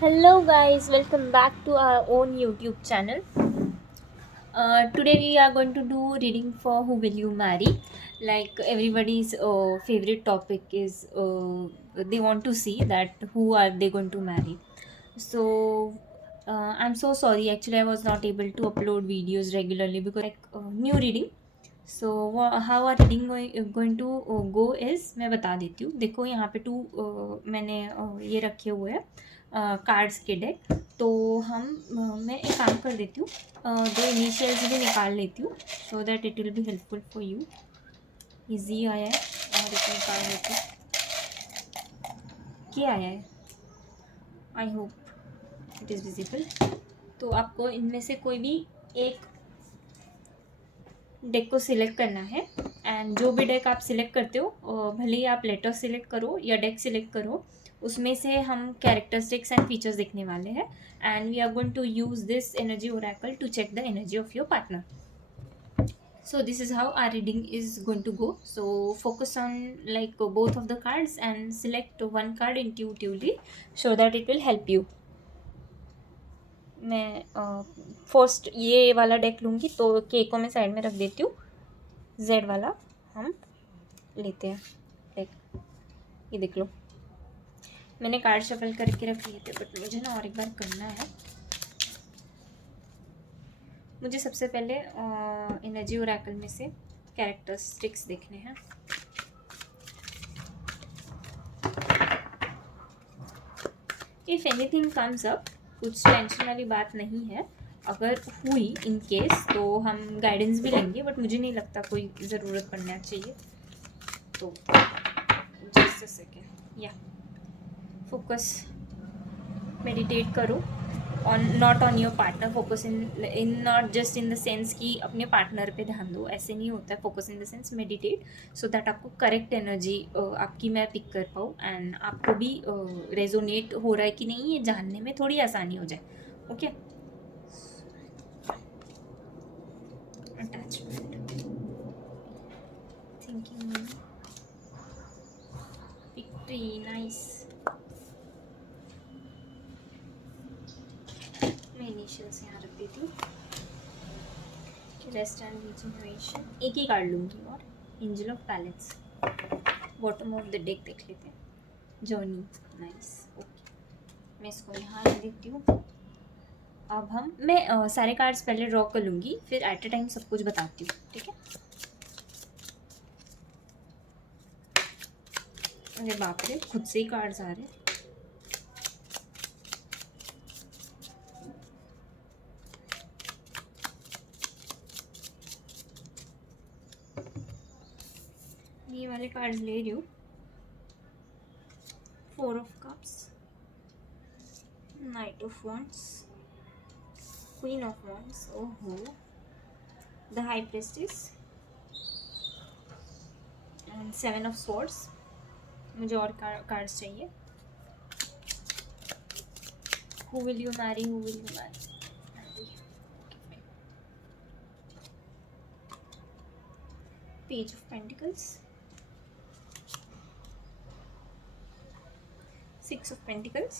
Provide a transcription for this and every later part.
Hello guys, welcome back to our own YouTube channel. Today we are going to do reading for Who Will You Marry? Like everybody's favorite topic is they want to see that who are they going to marry. So I'm so sorry. Actually, I was not able to upload videos regularly because like new reading. So how our reading going to go is मैं बता देती हूँ. देखो यहाँ पे मैंने ये रखे हुए हैं कार्ड्स के डेक. तो मैं एक काम कर देती हूँ, दो इनिशियल्स भी निकाल लेती हूँ so that it will be helpful for you. Easy आया है और एक निकाल लेती हूँ. क्या आया है? I hope it is visible. तो आपको इनमें से कोई भी एक डेक को सिलेक्ट करना है एंड जो भी डेक आप सिलेक्ट करते हो, भले ही आप लेटर सिलेक्ट करो या डेक सिलेक्ट करो, उसमें से हम कैरेक्टरिस्टिक्स एंड फीचर्स देखने वाले हैं and we are going to use this energy oracle to check the energy of your partner. So this is how our reading is going to go. So focus on like both of the cards and select one card intuitively so that it will help you. मैं first ये वाला deck लूँगी तो के को मैं side में रख देती हूँ. जेड वाला हम लेते हैं डेक. ये देख लो, मैंने कार्ड शफल करके रख लिए थे बट मुझे ना और एक बार करना है. मुझे सबसे पहले एनर्जी ओरेकल में से कैरेक्टरिस्टिक्स देखने हैं. इफ़ एनीथिंग कम्स अप, कुछ टेंशन वाली बात नहीं है. अगर हुई इन केस तो हम गाइडेंस भी लेंगे बट मुझे नहीं लगता कोई ज़रूरत पड़ना चाहिए. तो जस्ट अ सेकेंड. या फोकस, मेडिटेट करो on not on your partner. Focus in not just in the sense कि अपने पार्टनर पे ध्यान दो, ऐसे नहीं होता है. Focus in the sense meditate so that आपको करेक्ट एनर्जी आपकी मैं पिक कर पाऊँ एंड आपको भी रेजोनेट हो रहा है कि नहीं ये जानने में थोड़ी आसानी हो जाए. Okay. Attachment, thinking, victory, nice. मैं इनिशियल्स यहाँ रख देती हूँ. रेस्ट एंड रिजनरेशन एक ही कार्ड लूँगी और angel of balance. Bottom of the deck देख लेते हैं. Journey, nice. ओके, मैं इसको यहाँ रख देती हूँ. अब मैं सारे कार्ड्स पहले ड्रॉ कर लूँगी फिर एट अ टाइम सब कुछ बताती हूँ. ठीक है. अरे बाप रे, खुद से ही कार्ड्स आ रहे हैं. ये वाले कार्ड्स ले रही हूँ. 4 of cups, knight of wands, queen of wands, ओहो, the high priestess and 7 of swords. मुझे और कार्ड्स चाहिए. Who will you marry, who will you marry. Page of pentacles, 6 of pentacles,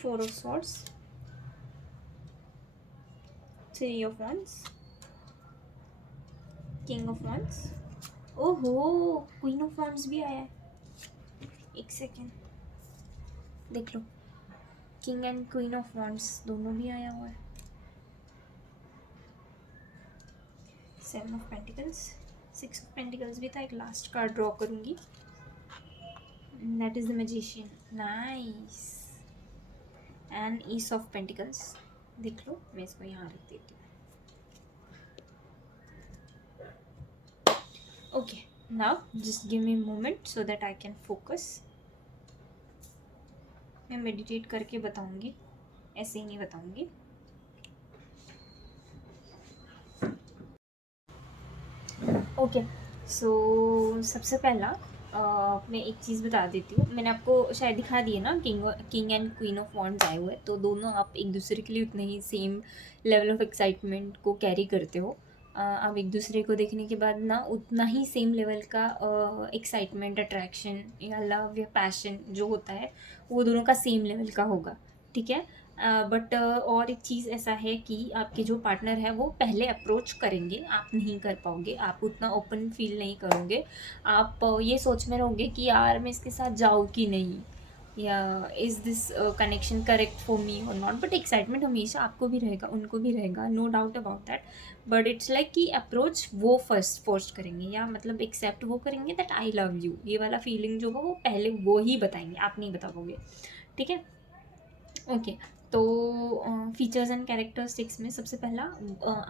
4 of swords, 3 of wands, king of wands. ओहो, queen of wands भी आया है. एक second देख लो, king and queen of wands दोनों भी आया हुआ है. 7 of pentacles, 6 of pentacles भी था. एक लास्ट कार्ड ड्रॉ करूँगी. That is the magician. Nice. And is of pentacles. देख लो, मैं इसको यहाँ रख देती हूँ. Okay, now just give me moment so that I can focus. मैं मेडिटेट करके बताऊँगी, ऐसे ही नहीं बताऊँगी. ओके, सो सबसे पहला मैं एक चीज़ बता देती हूँ. मैंने आपको शायद दिखा दी है ना, king and queen of wands आए हुए. तो दोनों आप एक दूसरे के लिए उतने ही सेम लेवल ऑफ एक्साइटमेंट को कैरी करते हो. अब एक दूसरे को देखने के बाद ना उतना ही सेम लेवल का एक्साइटमेंट, अट्रैक्शन या लव या पैशन जो होता है वो दोनों का सेम लेवल का होगा, ठीक है। बट और एक चीज़ ऐसा है कि आपके जो पार्टनर है वो पहले अप्रोच करेंगे, आप नहीं कर पाओगे, आप उतना ओपन फील नहीं करोगे, आप ये सोच में रहोगे कि यार मैं इसके साथ जाऊँ कि नहीं, या is this connection correct for me और नॉट। बट एक्साइटमेंट हमेशा आपको भी रहेगा, उनको भी रहेगा, no doubt about that. But it's like कि अप्रोच वो फर्स्ट करेंगे, या मतलब एक्सेप्ट वो करेंगे दैट आई लव यू, ये वाला फीलिंग जो होगा वो पहले वो ही बताएंगे, आप नहीं बता पाओगे, ठीक है। ओके, तो फीचर्स एंड कैरेक्टरिस्टिक्स में सबसे पहला,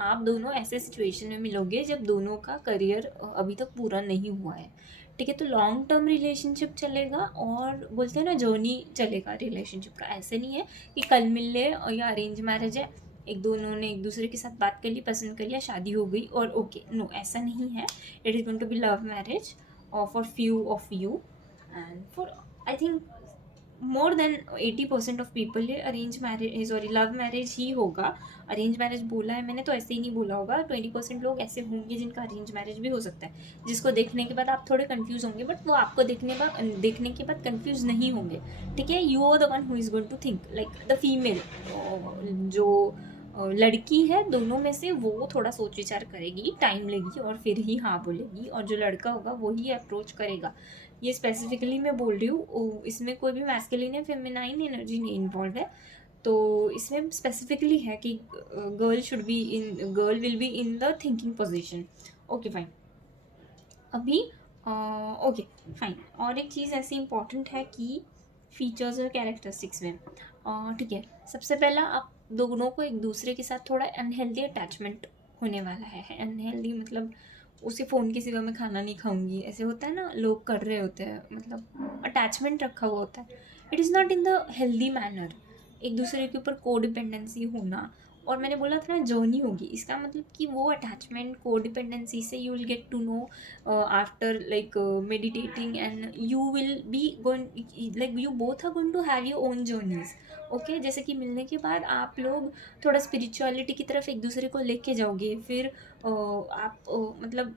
आप दोनों ऐसे सिचुएशन में मिलोगे जब दोनों का करियर अभी तक पूरा नहीं हुआ है, ठीक है। तो लॉन्ग टर्म रिलेशनशिप चलेगा, और बोलते हैं ना जर्नी चलेगा रिलेशनशिप का, ऐसे नहीं है कि कल मिल ले या अरेंज मैरिज है, एक दोनों ने एक दूसरे के साथ बात कर ली, पसंद कर लिया, शादी हो गई और ओके, नो, ऐसा नहीं है। It is going to be love marriage for few of you, and for I think more than 80% of people ये arrange marriage, sorry, love marriage ही होगा। अरेंज मैरिज बोला है मैंने तो ऐसे ही नहीं बोला होगा। 20% लोग ऐसे होंगे जिनका अरेंज मैरिज भी हो सकता है, जिसको देखने के बाद आप थोड़े कंफ्यूज होंगे, बट वो आपको देखने के बाद कंफ्यूज नहीं होंगे, ठीक है। You are the one who is going to think like the female, जो लड़की है दोनों में से वो थोड़ा सोच विचार करेगी, टाइम लेगी और फिर ही हाँ बोलेगी, और जो लड़का होगा वही अप्रोच करेगा। ये स्पेसिफिकली मैं बोल रही हूँ, इसमें कोई भी मैस्कुलिन या फेमिनाइन एनर्जी नहीं इन्वॉल्व है। तो इसमें स्पेसिफिकली है कि girl will be in the thinking position. Okay fine, अभी ओके फाइन। और एक चीज़ ऐसी इम्पॉर्टेंट है कि फीचर्स और कैरेक्टरिस्टिक्स में, ठीक है, सबसे पहला आप दोनों को एक दूसरे के साथ थोड़ा अनहेल्दी अटैचमेंट होने वाला है। अनहेल्दी मतलब उसे फ़ोन के सिवा मैं खाना नहीं खाऊंगी, ऐसे होता है ना, लोग कर रहे होते हैं, मतलब अटैचमेंट रखा हुआ होता है। It is not in the healthy manner, एक दूसरे के ऊपर को डिपेंडेंसी होना। और मैंने बोला था ना जर्नी होगी, इसका मतलब कि वो अटैचमेंट को डिपेंडेंसी से you will get to know after like meditating, and you will be going, like you both are going to have your own journeys, okay. जैसे कि मिलने के बाद आप लोग थोड़ा स्पिरिचुअलिटी की तरफ एक दूसरे को लेके जाओगे, फिर आप मतलब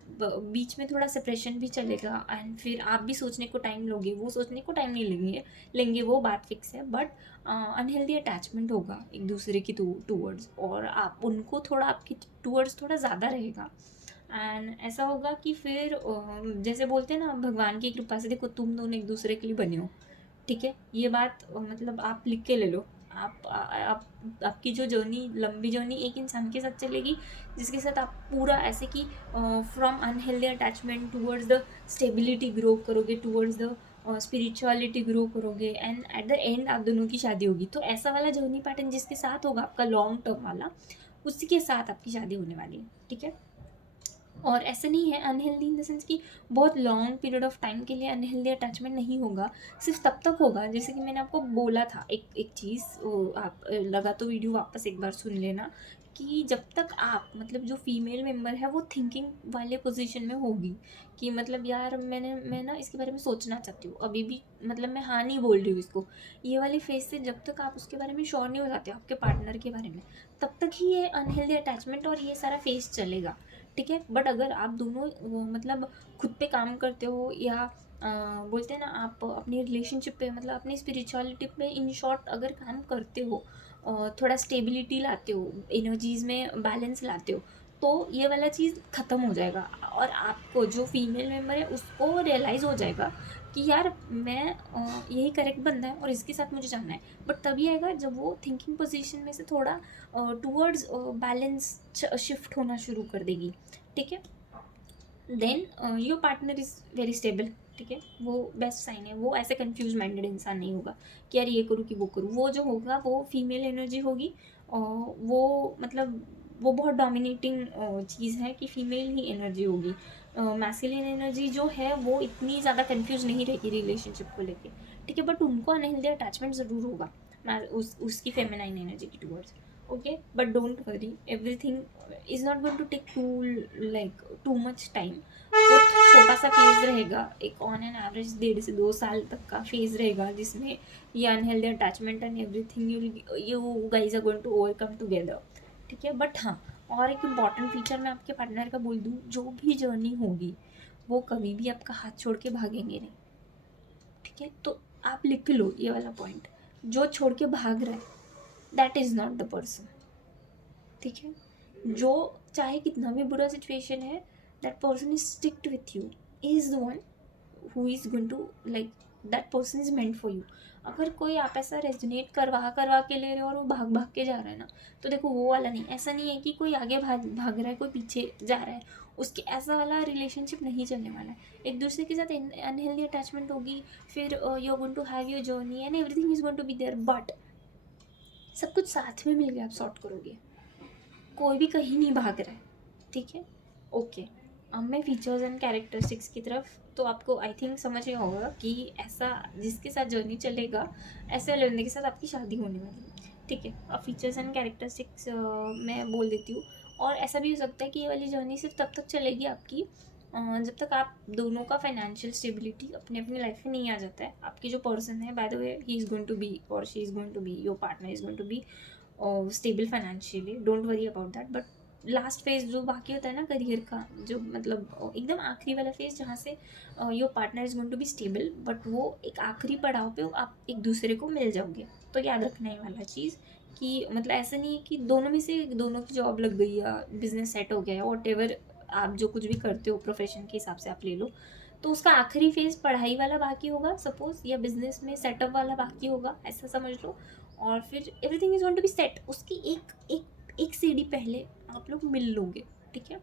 बीच में थोड़ा सेपरेशन भी चलेगा, एंड फिर आप भी सोचने को टाइम लोगे, वो सोचने को टाइम नहीं लेंगे, वो बात फिक्स है। बट अनहेल्दी अटैचमेंट होगा एक दूसरे की टूवर्ड्स, और आप उनको थोड़ा आपके टूवर्ड्स थोड़ा ज़्यादा रहेगा। एंड ऐसा होगा कि फिर जैसे बोलते हैं ना, भगवान की कृपा से देखो तुम दोनों एक दूसरे के लिए बने हो, ठीक है। ये बात मतलब आप लिख के ले लो। आपकी जो जर्नी, लंबी जर्नी एक इंसान के साथ चलेगी जिसके साथ आप पूरा ऐसे कि from unhealthy attachment towards the stability grow करोगे, टूवर्ड्स द स्पिरिचुअलिटी ग्रो करोगे, एंड एट द एंड आप दोनों की शादी होगी। तो ऐसा वाला जर्नी पैटर्न जिसके साथ होगा आपका लॉन्ग टर्म वाला, उसी के साथ आपकी शादी होने वाली है, ठीक है। और ऐसा नहीं है अनहेल्दी इन द सेंस कि बहुत लॉन्ग पीरियड ऑफ टाइम के लिए अनहेल्दी अटैचमेंट नहीं होगा, सिर्फ तब तक होगा, जैसे कि मैंने आपको बोला था एक चीज़, आप लगा तो वीडियो वापस एक बार सुन लेना, कि जब तक आप मतलब जो फीमेल मेंबर है वो थिंकिंग वाले पोजीशन में होगी कि मतलब यार मैं ना इसके बारे में सोचना चाहती हूँ अभी भी, मतलब मैं हाँ नहीं बोल रही हूँ इसको, ये वाली फेज से जब तक आप उसके बारे में श्योर नहीं हो जाते आपके पार्टनर के बारे में, तब तक ही ये अनहेल्दी अटैचमेंट और ये सारा फेज चलेगा, ठीक है। बट अगर आप दोनों मतलब खुद पे काम करते हो, या बोलते हैं ना आप अपनी रिलेशनशिप पे, मतलब अपनी स्पिरिचुअलिटी पे इन शॉर्ट अगर काम करते हो, थोड़ा स्टेबिलिटी लाते हो, एनर्जीज में बैलेंस लाते हो, तो ये वाला चीज़ ख़त्म हो जाएगा, और आपको जो फीमेल मेम्बर है उसको रियलाइज़ हो जाएगा कि यार मैं यही करेक्ट बंदा है और इसके साथ मुझे जाना है। बट तभी आएगा जब वो थिंकिंग पोजीशन में से थोड़ा टूवर्ड्स बैलेंस शिफ्ट होना शुरू कर देगी, ठीक है। Then your partner is very stable, ठीक है, वो बेस्ट साइन है। वो ऐसे कंफ्यूज माइंडेड इंसान नहीं होगा कि यार ये करूँ कि वो करूँ। वो जो होगा वो फीमेल एनर्जी होगी, वो मतलब वो बहुत डोमिनेटिंग चीज़ है कि फीमेल ही एनर्जी होगी। मैस्कुलिन एनर्जी जो है वो इतनी ज़्यादा कंफ्यूज नहीं रहेगी रिलेशनशिप को लेके, ठीक है। बट उनको अनहेल्दी अटैचमेंट ज़रूर होगा उसकी फेमिनाइन एनर्जी की towards, okay. But don't worry, everything is not going to take too much time. वो छोटा सा फेज रहेगा, एक ऑन एन एवरेज 1.5 से 2 साल तक का फेज रहेगा, जिसमें ये unhealthy attachment and everything you guys are going to overcome together, ठीक है। बट हाँ, और एक इम्पॉर्टेंट फीचर मैं आपके पार्टनर का बोल दूँ, जो भी जर्नी होगी वो कभी भी आपका हाथ छोड़ के भागेंगे नहीं, ठीक है? तो आप लिख लो ये वाला पॉइंट, जो छोड़ के भाग रहा है that is not the person, ठीक है? जो चाहे कितना भी बुरा सिचुएशन है, that person is sticked with you, is the one who is going to like, that person is meant for you. अगर कोई आप ऐसा रेजोनेट करवा के ले रहे हो और वो भाग भाग के जा रहा है ना, तो देखो वो वाला नहीं, ऐसा नहीं है कि कोई आगे भाग रहा है कोई पीछे जा रहा है, उसके ऐसा वाला रिलेशनशिप नहीं चलने वाला है। एक दूसरे के साथ अनहेल्दी अटैचमेंट होगी, फिर you are going to have your journey and everything is going to be there, but सब कुछ साथ में मिल के आप सॉर्ट करोगे, कोई भी कहीं नहीं भाग रहा है, ठीक है? ओके, अब मैं फीचर्स एंड कैरेक्टरिस्टिक्स की तरफ, तो आपको आई थिंक समझ गया होगा कि ऐसा जिसके साथ जर्नी चलेगा ऐसे वाले बंदे के साथ आपकी शादी होने वाली है, ठीक है? अब फीचर्स एंड कैरेक्टरिस्टिक्स मैं बोल देती हूँ। और ऐसा भी हो सकता है कि ये वाली जर्नी सिर्फ तब तक चलेगी आपकी जब तक आप दोनों का फाइनेंशियल स्टेबिलिटी अपने अपनी लाइफ में नहीं आ जाता है। आपकी जो पर्सन है, by the way, he is going to be और she is going to be, your partner is going to be stable financially, don't worry about that. But last phase जो बाकी होता है ना करियर का, जो मतलब एकदम आखिरी वाला फेज जहाँ से your partner is going to be stable, but वो एक आखिरी पड़ाव पे आप एक दूसरे को मिल जाओगे। तो याद रखना है वाला चीज़ कि मतलब ऐसा नहीं है कि दोनों में से दोनों की जॉब लग गई या बिजनेस सेट हो गया या वॉट एवर, आप जो कुछ भी करते हो प्रोफेशन के हिसाब से आप ले लो, तो उसका आखिरी फेज पढ़ाई वाला बाकी होगा सपोज, या बिजनेस में सेटअप वाला बाकी होगा, ऐसा समझ लो। और फिर everything is going to be set, उसकी एक सीढ़ी पहले आप लोग मिल लोगे, ठीक है?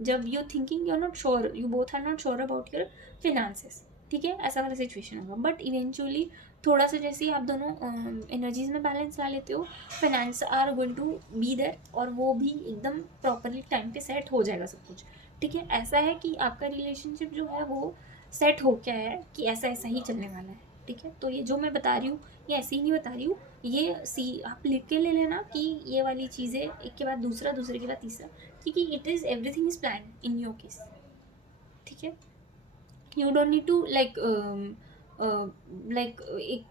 जब you thinking you are not sure, you both are not sure about your finances, ठीक है? ऐसा वाला सिचुएशन होगा, बट इवेंचुअली थोड़ा सा जैसे ही आप दोनों एनर्जीज में बैलेंस ला लेते हो, finance are going to be there, और वो भी एकदम प्रॉपरली टाइम पे सेट हो जाएगा सब कुछ, ठीक है? ऐसा है कि आपका रिलेशनशिप जो है वो सेट हो क्या है कि ऐसा ऐसा ही चलने वाला है, ठीक है? तो ये जो मैं बता रही हूँ ये ऐसे ही नहीं बता रही हूँ, ये आप लिख के ले लेना कि ये वाली चीज़ें एक के बाद दूसरा, दूसरे के बाद तीसरा, क्योंकि it is everything is plan in your case, ठीक है? You don't need to like एक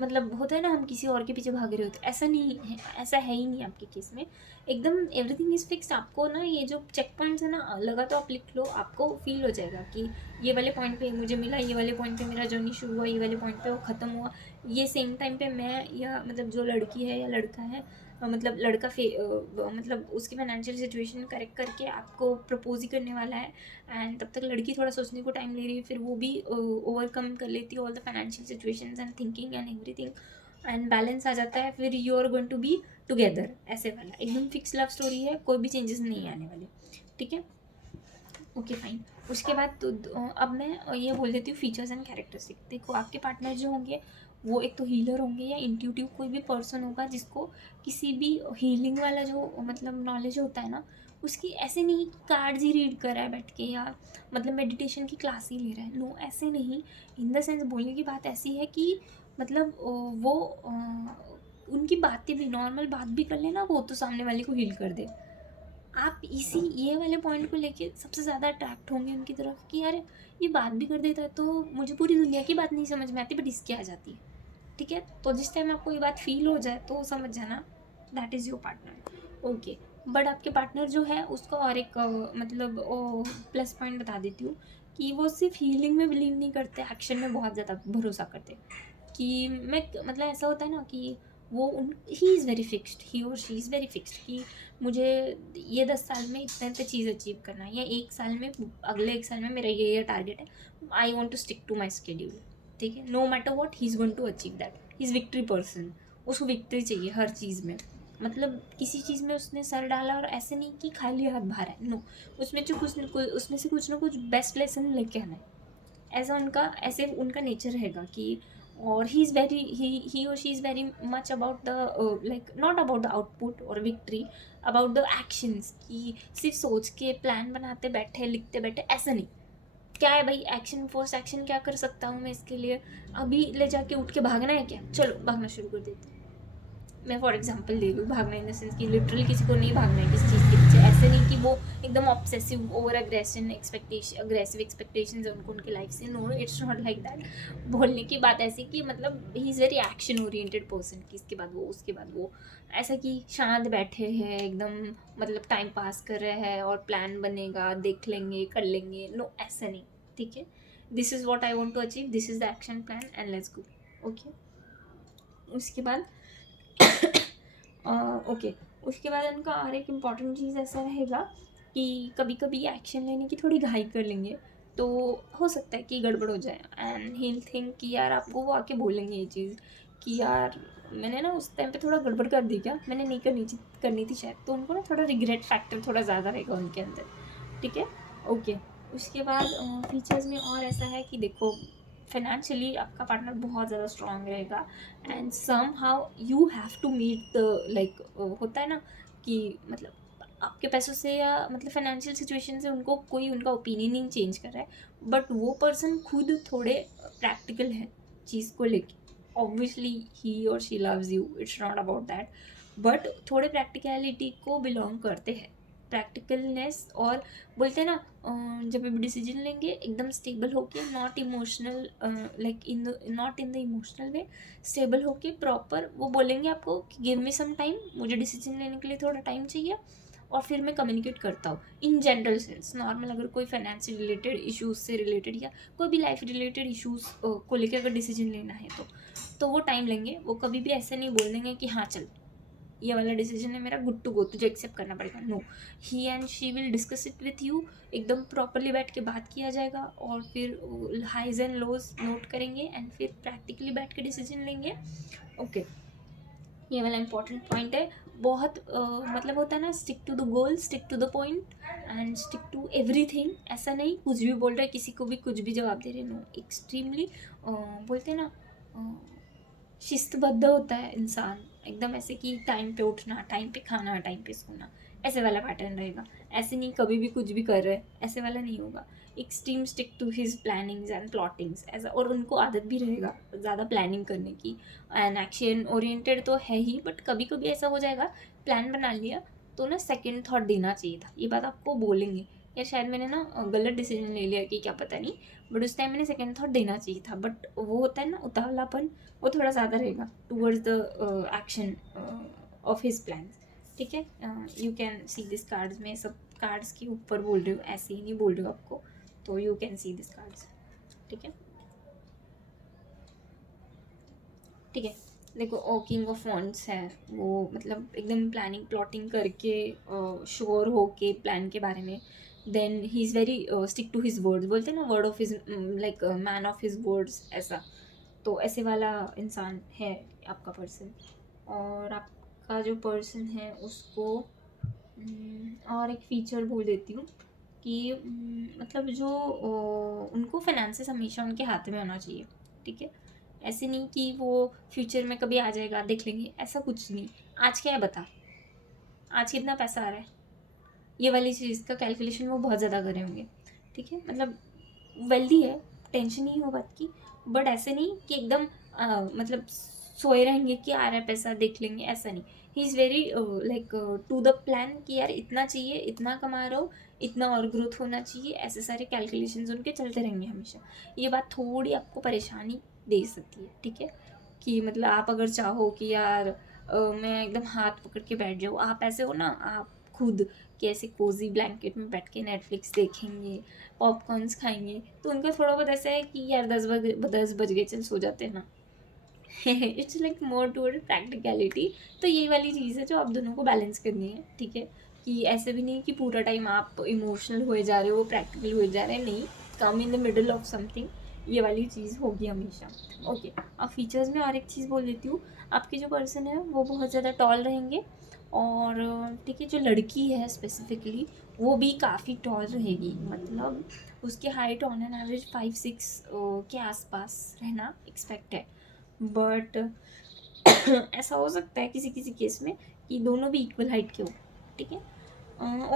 मतलब होता है ना, हम किसी और के पीछे भाग रहे होते, ऐसा नहीं है, ऐसा है ही नहीं आपके केस में, एकदम एवरीथिंग इज़ फिक्स्ड। आपको ना ये जो चेक पॉइंट्स है ना लगा, तो आप लिख लो, आपको फील हो जाएगा कि ये वाले पॉइंट पे मुझे मिला, ये वाले पॉइंट पे मेरा जर्नी शुरू हुआ, ये वाले पॉइंट पे वो ख़त्म हुआ, ये सेम टाइम पे मैं या मतलब जो लड़की है या लड़का है, मतलब लड़का मतलब उसकी फाइनेंशियल सिचुएशन करेक्ट करके आपको प्रपोज ही करने वाला है, एंड तब तक लड़की थोड़ा सोचने को टाइम ले रही है, फिर वो भी ओवरकम कर लेती है all the financial situations and thinking and everything, and balance आ जाता है, फिर you are going to be together, ऐसे वाला एकदम फिक्स लव स्टोरी है, कोई भी चेंजेस नहीं आने वाले, ठीक है? Okay fine. उसके बाद तो अब मैं ये बोल देती हूँ फीचर्स एंड कैरेक्टरिस्टिक। देखो, आपके पार्टनर जो होंगे वो एक तो हीलर होंगे या इंट्यूटिव कोई भी पर्सन होगा जिसको किसी भी हीलिंग वाला जो मतलब नॉलेज होता है ना, उसकी ऐसे नहीं कि कार्ड्स ही रीड कर रहा है बैठ के या मतलब मेडिटेशन की क्लास ही ले रहा है, नो ऐसे नहीं। इन द सेंस बोलने की बात ऐसी है कि मतलब वो उनकी बातें भी, नॉर्मल बात भी कर लेना, वो तो सामने वाले को हील कर दे। आप इसी ये वाले पॉइंट को लेके सबसे ज़्यादा अट्रैक्ट होंगे उनकी तरफ कि यार ये बात भी कर देता है, तो मुझे पूरी दुनिया की बात नहीं समझ में आती बट इसकी आ जाती है, ठीक है? तो जिस टाइम आपको ये बात फील हो जाए तो समझ जाना that is your partner, okay. But आपके पार्टनर जो है उसका और एक मतलब प्लस पॉइंट बता देती हूँ कि वो सिर्फ हीलिंग में बिलीव नहीं करते, एक्शन में बहुत ज़्यादा भरोसा करते। कि मैं मतलब ऐसा होता है ना कि वो उन ही इज़ वेरी फिक्स्ड, ही और शी इज़ वेरी फिक्स्ड कि मुझे ये 10 साल में इतने चीज़ अचीव करना है, या 1 साल में, अगले 1 साल में मेरा ये टारगेट है, I want to stick to my schedule, ठीक है? No matter what he is going to achieve that, he is victory person, उसको विक्ट्री चाहिए हर चीज़ में। मतलब किसी चीज़ में उसने सर डाला और ऐसे नहीं कि खाली हाथ बाहर है, नो, उसमें जो उसमें से कुछ ना कुछ बेस्ट लेसन लेके आना है, ऐसा उनका, ऐसे उनका नेचर रहेगा कि। और ही इज़ वेरी ही और she is very much about the like not about the output और विक्ट्री, अबाउट द एक्शंस, कि सिर्फ सोच के प्लान बनाते बैठे लिखते बैठे, ऐसा नहीं। क्या है भाई, एक्शन फोर्स एक्शन, क्या कर सकता हूँ मैं इसके लिए, अभी ले जाके उठ के भागना है क्या, चलो भागना शुरू कर देते। मैं फॉर एग्जाम्पल ले लूँ, भागना इन द सेंस कि लिटरली किसी को नहीं भागना है किसी चीज़ के पीछे, ऐसा ऐसे नहीं कि वो एकदम ऑब्सेसिव ओवर अग्रेसिव एक्सपेक्टेशंस है उनको उनकी लाइफ से। No, it's not like that. बोलने की बात ऐसी कि मतलब he is very action oriented person, कि इसके बाद वो, उसके बाद वो, ऐसा कि शांत बैठे हैं एकदम, मतलब टाइम पास कर रहे हैं और प्लान बनेगा, देख लेंगे, कर लेंगे। नो, ऐसा नहीं, ठीक है। This is what I want to achieve, this is the action plan and let's go. Okay, उसके बाद ओके, उसके बाद उनका और एक इम्पॉर्टेंट चीज़ ऐसा रहेगा कि कभी कभी एक्शन लेने की थोड़ी घाई कर लेंगे तो हो सकता है कि गड़बड़ हो जाए, एंड ही विल थिंक कि यार, आपको वो आके बोलेंगे ये चीज़ कि यार मैंने ना उस टाइम पे थोड़ा गड़बड़ कर दी, क्या मैंने नहीं करनी थी शायद। तो उनको ना थोड़ा रिग्रेट फैक्टर थोड़ा ज़्यादा रहेगा उनके अंदर, ठीक है। ओके, उसके बाद फीचर्स में और ऐसा है कि देखो, फाइनेंशियली आपका पार्टनर बहुत ज़्यादा स्ट्रांग रहेगा, and somehow you have to meet the, like होता है ना कि मतलब आपके पैसों से या मतलब फाइनेंशियल सिचुएशन से उनको कोई उनका ओपिनियन नहीं चेंज कर रहा है, बट वो पर्सन खुद थोड़े प्रैक्टिकल है चीज़ को लेके। ऑब्वियसली ही और she loves you, it's not about that, but थोड़े प्रैक्टिकलिटी को बिलोंग करते हैं, प्रैक्टिकलनेस। और बोलते हैं ना, जब भी डिसीजन लेंगे एकदम स्टेबल होके, not emotional, like not in the emotional way, stable होके प्रॉपर वो बोलेंगे आपको कि गिव मी सम टाइम, मुझे डिसीजन लेने के लिए थोड़ा टाइम चाहिए और फिर मैं कम्युनिकेट करता हूँ। इन जनरल सेंस, नॉर्मल अगर कोई फाइनेंस से रिलेटेड इश्यूज से रिलेटेड या कोई भी लाइफ रिलेटेड इश्यूज को लेकर अगर डिसीजन लेना है तो वो टाइम लेंगे। वो कभी भी ऐसे नहीं बोल देंगे कि हाँ चल ये वाला डिसीजन है मेरा, गुड टू गो, तुझे एक्सेप्ट करना पड़ेगा। No, he and she will discuss it with you, एकदम प्रॉपरली बैठ के बात किया जाएगा और फिर हाइज एंड लोज नोट करेंगे एंड फिर प्रैक्टिकली बैठ के डिसीजन लेंगे। ओके, ये वाला इंपॉर्टेंट पॉइंट है बहुत। मतलब होता है ना, stick to the goal, stick to the point and stick to everything. ऐसा नहीं कुछ भी बोल रहे, किसी को भी कुछ भी जवाब दे रहे। नो, एक्सट्रीमली बोलते हैं ना, शिस्तबद्ध होता है इंसान, एकदम ऐसे कि टाइम पे उठना, टाइम पे खाना, टाइम पे सोना, ऐसे वाला पैटर्न रहेगा। ऐसे नहीं कभी भी कुछ भी कर रहे, ऐसे वाला नहीं होगा। Extreme stick to his plannings and plottings ऐसा। और उनको आदत भी रहेगा ज़्यादा प्लानिंग करने की, एंड एक्शन ओरिएंटेड तो है ही, बट कभी कभी ऐसा हो जाएगा, प्लान बना लिया तो ना सेकेंड थॉट देना चाहिए था, ये बात आपको बोलेंगे यार शायद मैंने ना गलत डिसीजन ले लिया कि क्या पता नहीं, बट उस टाइम मैंने सेकेंड थॉट देना चाहिए था। बट वो होता है ना उतावलापन, वो थोड़ा ज़्यादा रहेगा towards the action of his plan, ठीक है। You can see this cards में, सब कार्ड्स के ऊपर बोल रही हूँ, ऐसे ही नहीं बोल रही हूँ आपको, तो you can see this cards, ठीक है। ठीक है, देखो, किंग ऑफ वॉन्ड्स है वो, मतलब एकदम प्लानिंग प्लॉटिंग करके श्योर हो के प्लान के बारे में। Then he is very stick to his words, बोलते हैं ना, word of his, like man of his words ऐसा। तो ऐसे वाला इंसान है आपका पर्सन। और आपका जो पर्सन है उसको और एक फीचर बोल देती हूँ कि मतलब जो उनको फाइनेंसेस हमेशा उनके हाथ में होना चाहिए, ठीक है। ऐसे नहीं कि वो फ्यूचर में कभी आ जाएगा देख लेंगे, ऐसा कुछ नहीं। आज क्या है बता, आज कितना पैसा आ रहा है, ये वाली चीज़ का कैलकुलेशन वो बहुत ज़्यादा करे होंगे, ठीक है। मतलब वेल्दी है, टेंशन नहीं हो बात की, बट ऐसे नहीं कि एकदम मतलब सोए रहेंगे कि आ रहा है पैसा देख लेंगे, ऐसा नहीं। He is very like to the plan कि यार इतना चाहिए, इतना कमा रहा हो, इतना और ग्रोथ होना चाहिए, ऐसे सारे कैलकुलेशंस उनके चलते रहेंगे हमेशा। ये बात थोड़ी आपको परेशानी दे सकती है, ठीक है। कि मतलब आप अगर चाहो कि यार मैं एकदम हाथ पकड़ के बैठ जाऊँ, आप ऐसे हो ना, आप खुद कि ऐसे कोजी ब्लैंकेट में बैठ के नेटफ्लिक्स देखेंगे, पॉपकॉर्न्स खाएंगे, तो उनका थोड़ा बहुत ऐसा है कि यार 10 बज गए, चल सो जाते हैं ना। It's like more toward practicality. तो यही वाली चीज़ है जो आप दोनों को बैलेंस करनी है, ठीक है। कि ऐसे भी नहीं कि पूरा टाइम आप इमोशनल हुए जा रहे हो, प्रैक्टिकल हुए जा रहे हैं, नहीं, come in the middle of something, ये वाली चीज़ होगी हमेशा। ओके, अब फीचर्स में और एक चीज़ बोल देती हूँ। आपके जो पर्सन है वो बहुत ज़्यादा टॉल रहेंगे, और ठीक है, जो लड़की है स्पेसिफिकली वो भी काफ़ी टॉल रहेगी, मतलब उसकी हाइट ऑन एन एवरेज 5'6" के आसपास रहना एक्सपेक्ट है। बट ऐसा हो सकता है किसी किसी केस में कि दोनों भी इक्वल हाइट के हो, ठीक है।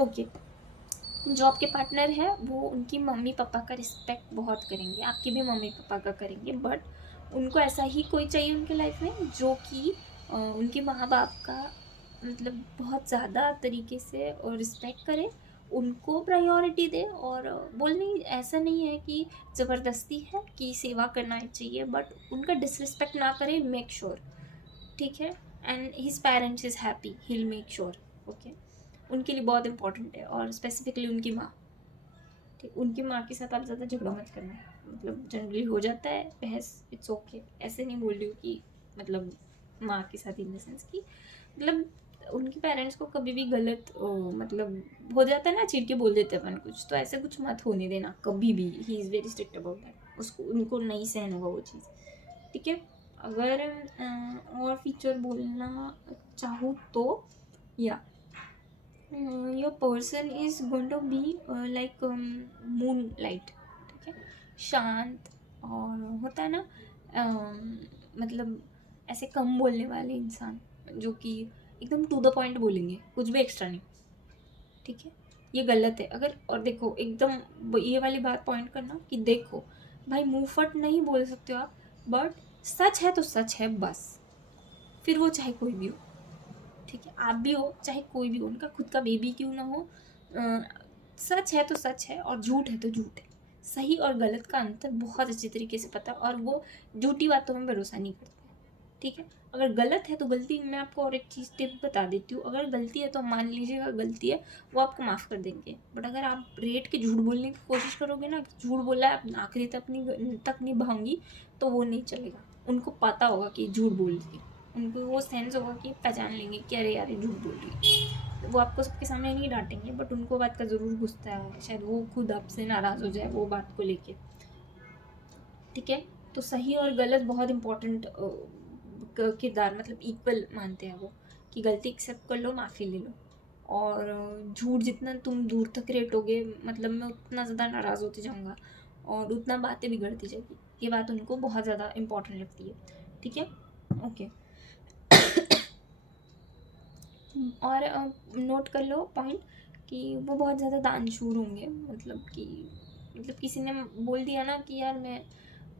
ओके, जो आपके पार्टनर है वो उनकी मम्मी पापा का रिस्पेक्ट बहुत करेंगे, आपके भी मम्मी पापा का करेंगे, बट उनको ऐसा ही कोई चाहिए उनके लाइफ में जो कि उनके माँ बाप का मतलब बहुत ज़्यादा तरीके से और रिस्पेक्ट करे, उनको प्रायोरिटी दे। और बोलने ऐसा नहीं है कि ज़बरदस्ती है कि सेवा करना ही चाहिए, बट उनका डिसरिस्पेक्ट ना करे, मेक श्योर, ठीक है। And his parents is happy, he will make sure, okay. उनके लिए बहुत इंपॉर्टेंट है, और स्पेसिफिकली उनकी माँ, ठीक। उनकी माँ के साथ आप ज़्यादा झगड़ा मत करना, मतलब जनरली हो जाता है बहस, इट्स ओके। ऐसे नहीं बोल रही हूँ कि मतलब माँ के साथ इन द सेंस कि मतलब उनके पेरेंट्स को कभी भी गलत मतलब हो जाता है ना, चीर के बोल देते हैं अपन कुछ, तो ऐसे कुछ मत होने देना कभी भी। ही is very strict about that, उसको उनको नहीं सहन होगा वो चीज़, ठीक है। अगर और फीचर बोलना चाहूँ तो या your person is going to be like moon light, ठीक है। शांत, और होता है ना मतलब ऐसे कम बोलने वाले इंसान, जो कि एकदम टू द पॉइंट बोलेंगे, कुछ भी एक्स्ट्रा नहीं, ठीक है। ये गलत है अगर, और देखो एकदम ये वाली बात पॉइंट करना कि देखो भाई, मुंह फट नहीं बोल सकते हो आप, बट सच है तो सच है बस, फिर वो चाहे कोई भी हो, ठीक है। आप भी हो चाहे कोई भी हो, उनका खुद का बेबी क्यों ना हो, सच है तो सच है, और झूठ है तो झूठ है। सही और गलत का अंतर बहुत अच्छी तरीके से पता है, और वो झूठी बातों में भरोसा नहीं करते, ठीक है। अगर गलत है तो गलती, मैं आपको और एक चीज़ टिप बता देती हूँ, अगर गलती है तो मान लीजिएगा गलती है, वो आपको माफ़ कर देंगे। बट अगर आप रेट के झूठ बोलने की कोशिश करोगे ना, झूठ बोला है आप आखिरी तक नहीं भाऊंगी, तो वो नहीं चलेगा। उनको पता होगा कि झूठ बोल रही है, उनको वो सेंस होगा कि पहचान लेंगे कि अरे यार ये झूठ बोल रही है। वो आपको सबके सामने नहीं डांटेंगे, बट उनको बात का ज़रूर गुस्सा है, शायद वो खुद आपसे नाराज़ हो जाए वो बात को लेके, ठीक है। तो सही और गलत बहुत इंपॉर्टेंट किरदार, मतलब इक्वल मानते हैं वो, कि गलती एक्सेप्ट कर लो, माफ़ी ले लो। और झूठ जितना तुम दूर तक रेटोगे, मतलब मैं उतना ज़्यादा नाराज़ होते जाऊँगा, और उतना बातें बिगड़ती जाएगी। ये बात उनको बहुत ज़्यादा इंपॉर्टेंट लगती है, ठीक है, ओके। और नोट कर लो पॉइंट कि वो बहुत ज़्यादा दानशूर होंगे, मतलब कि मतलब किसी ने बोल दिया ना कि यार मैं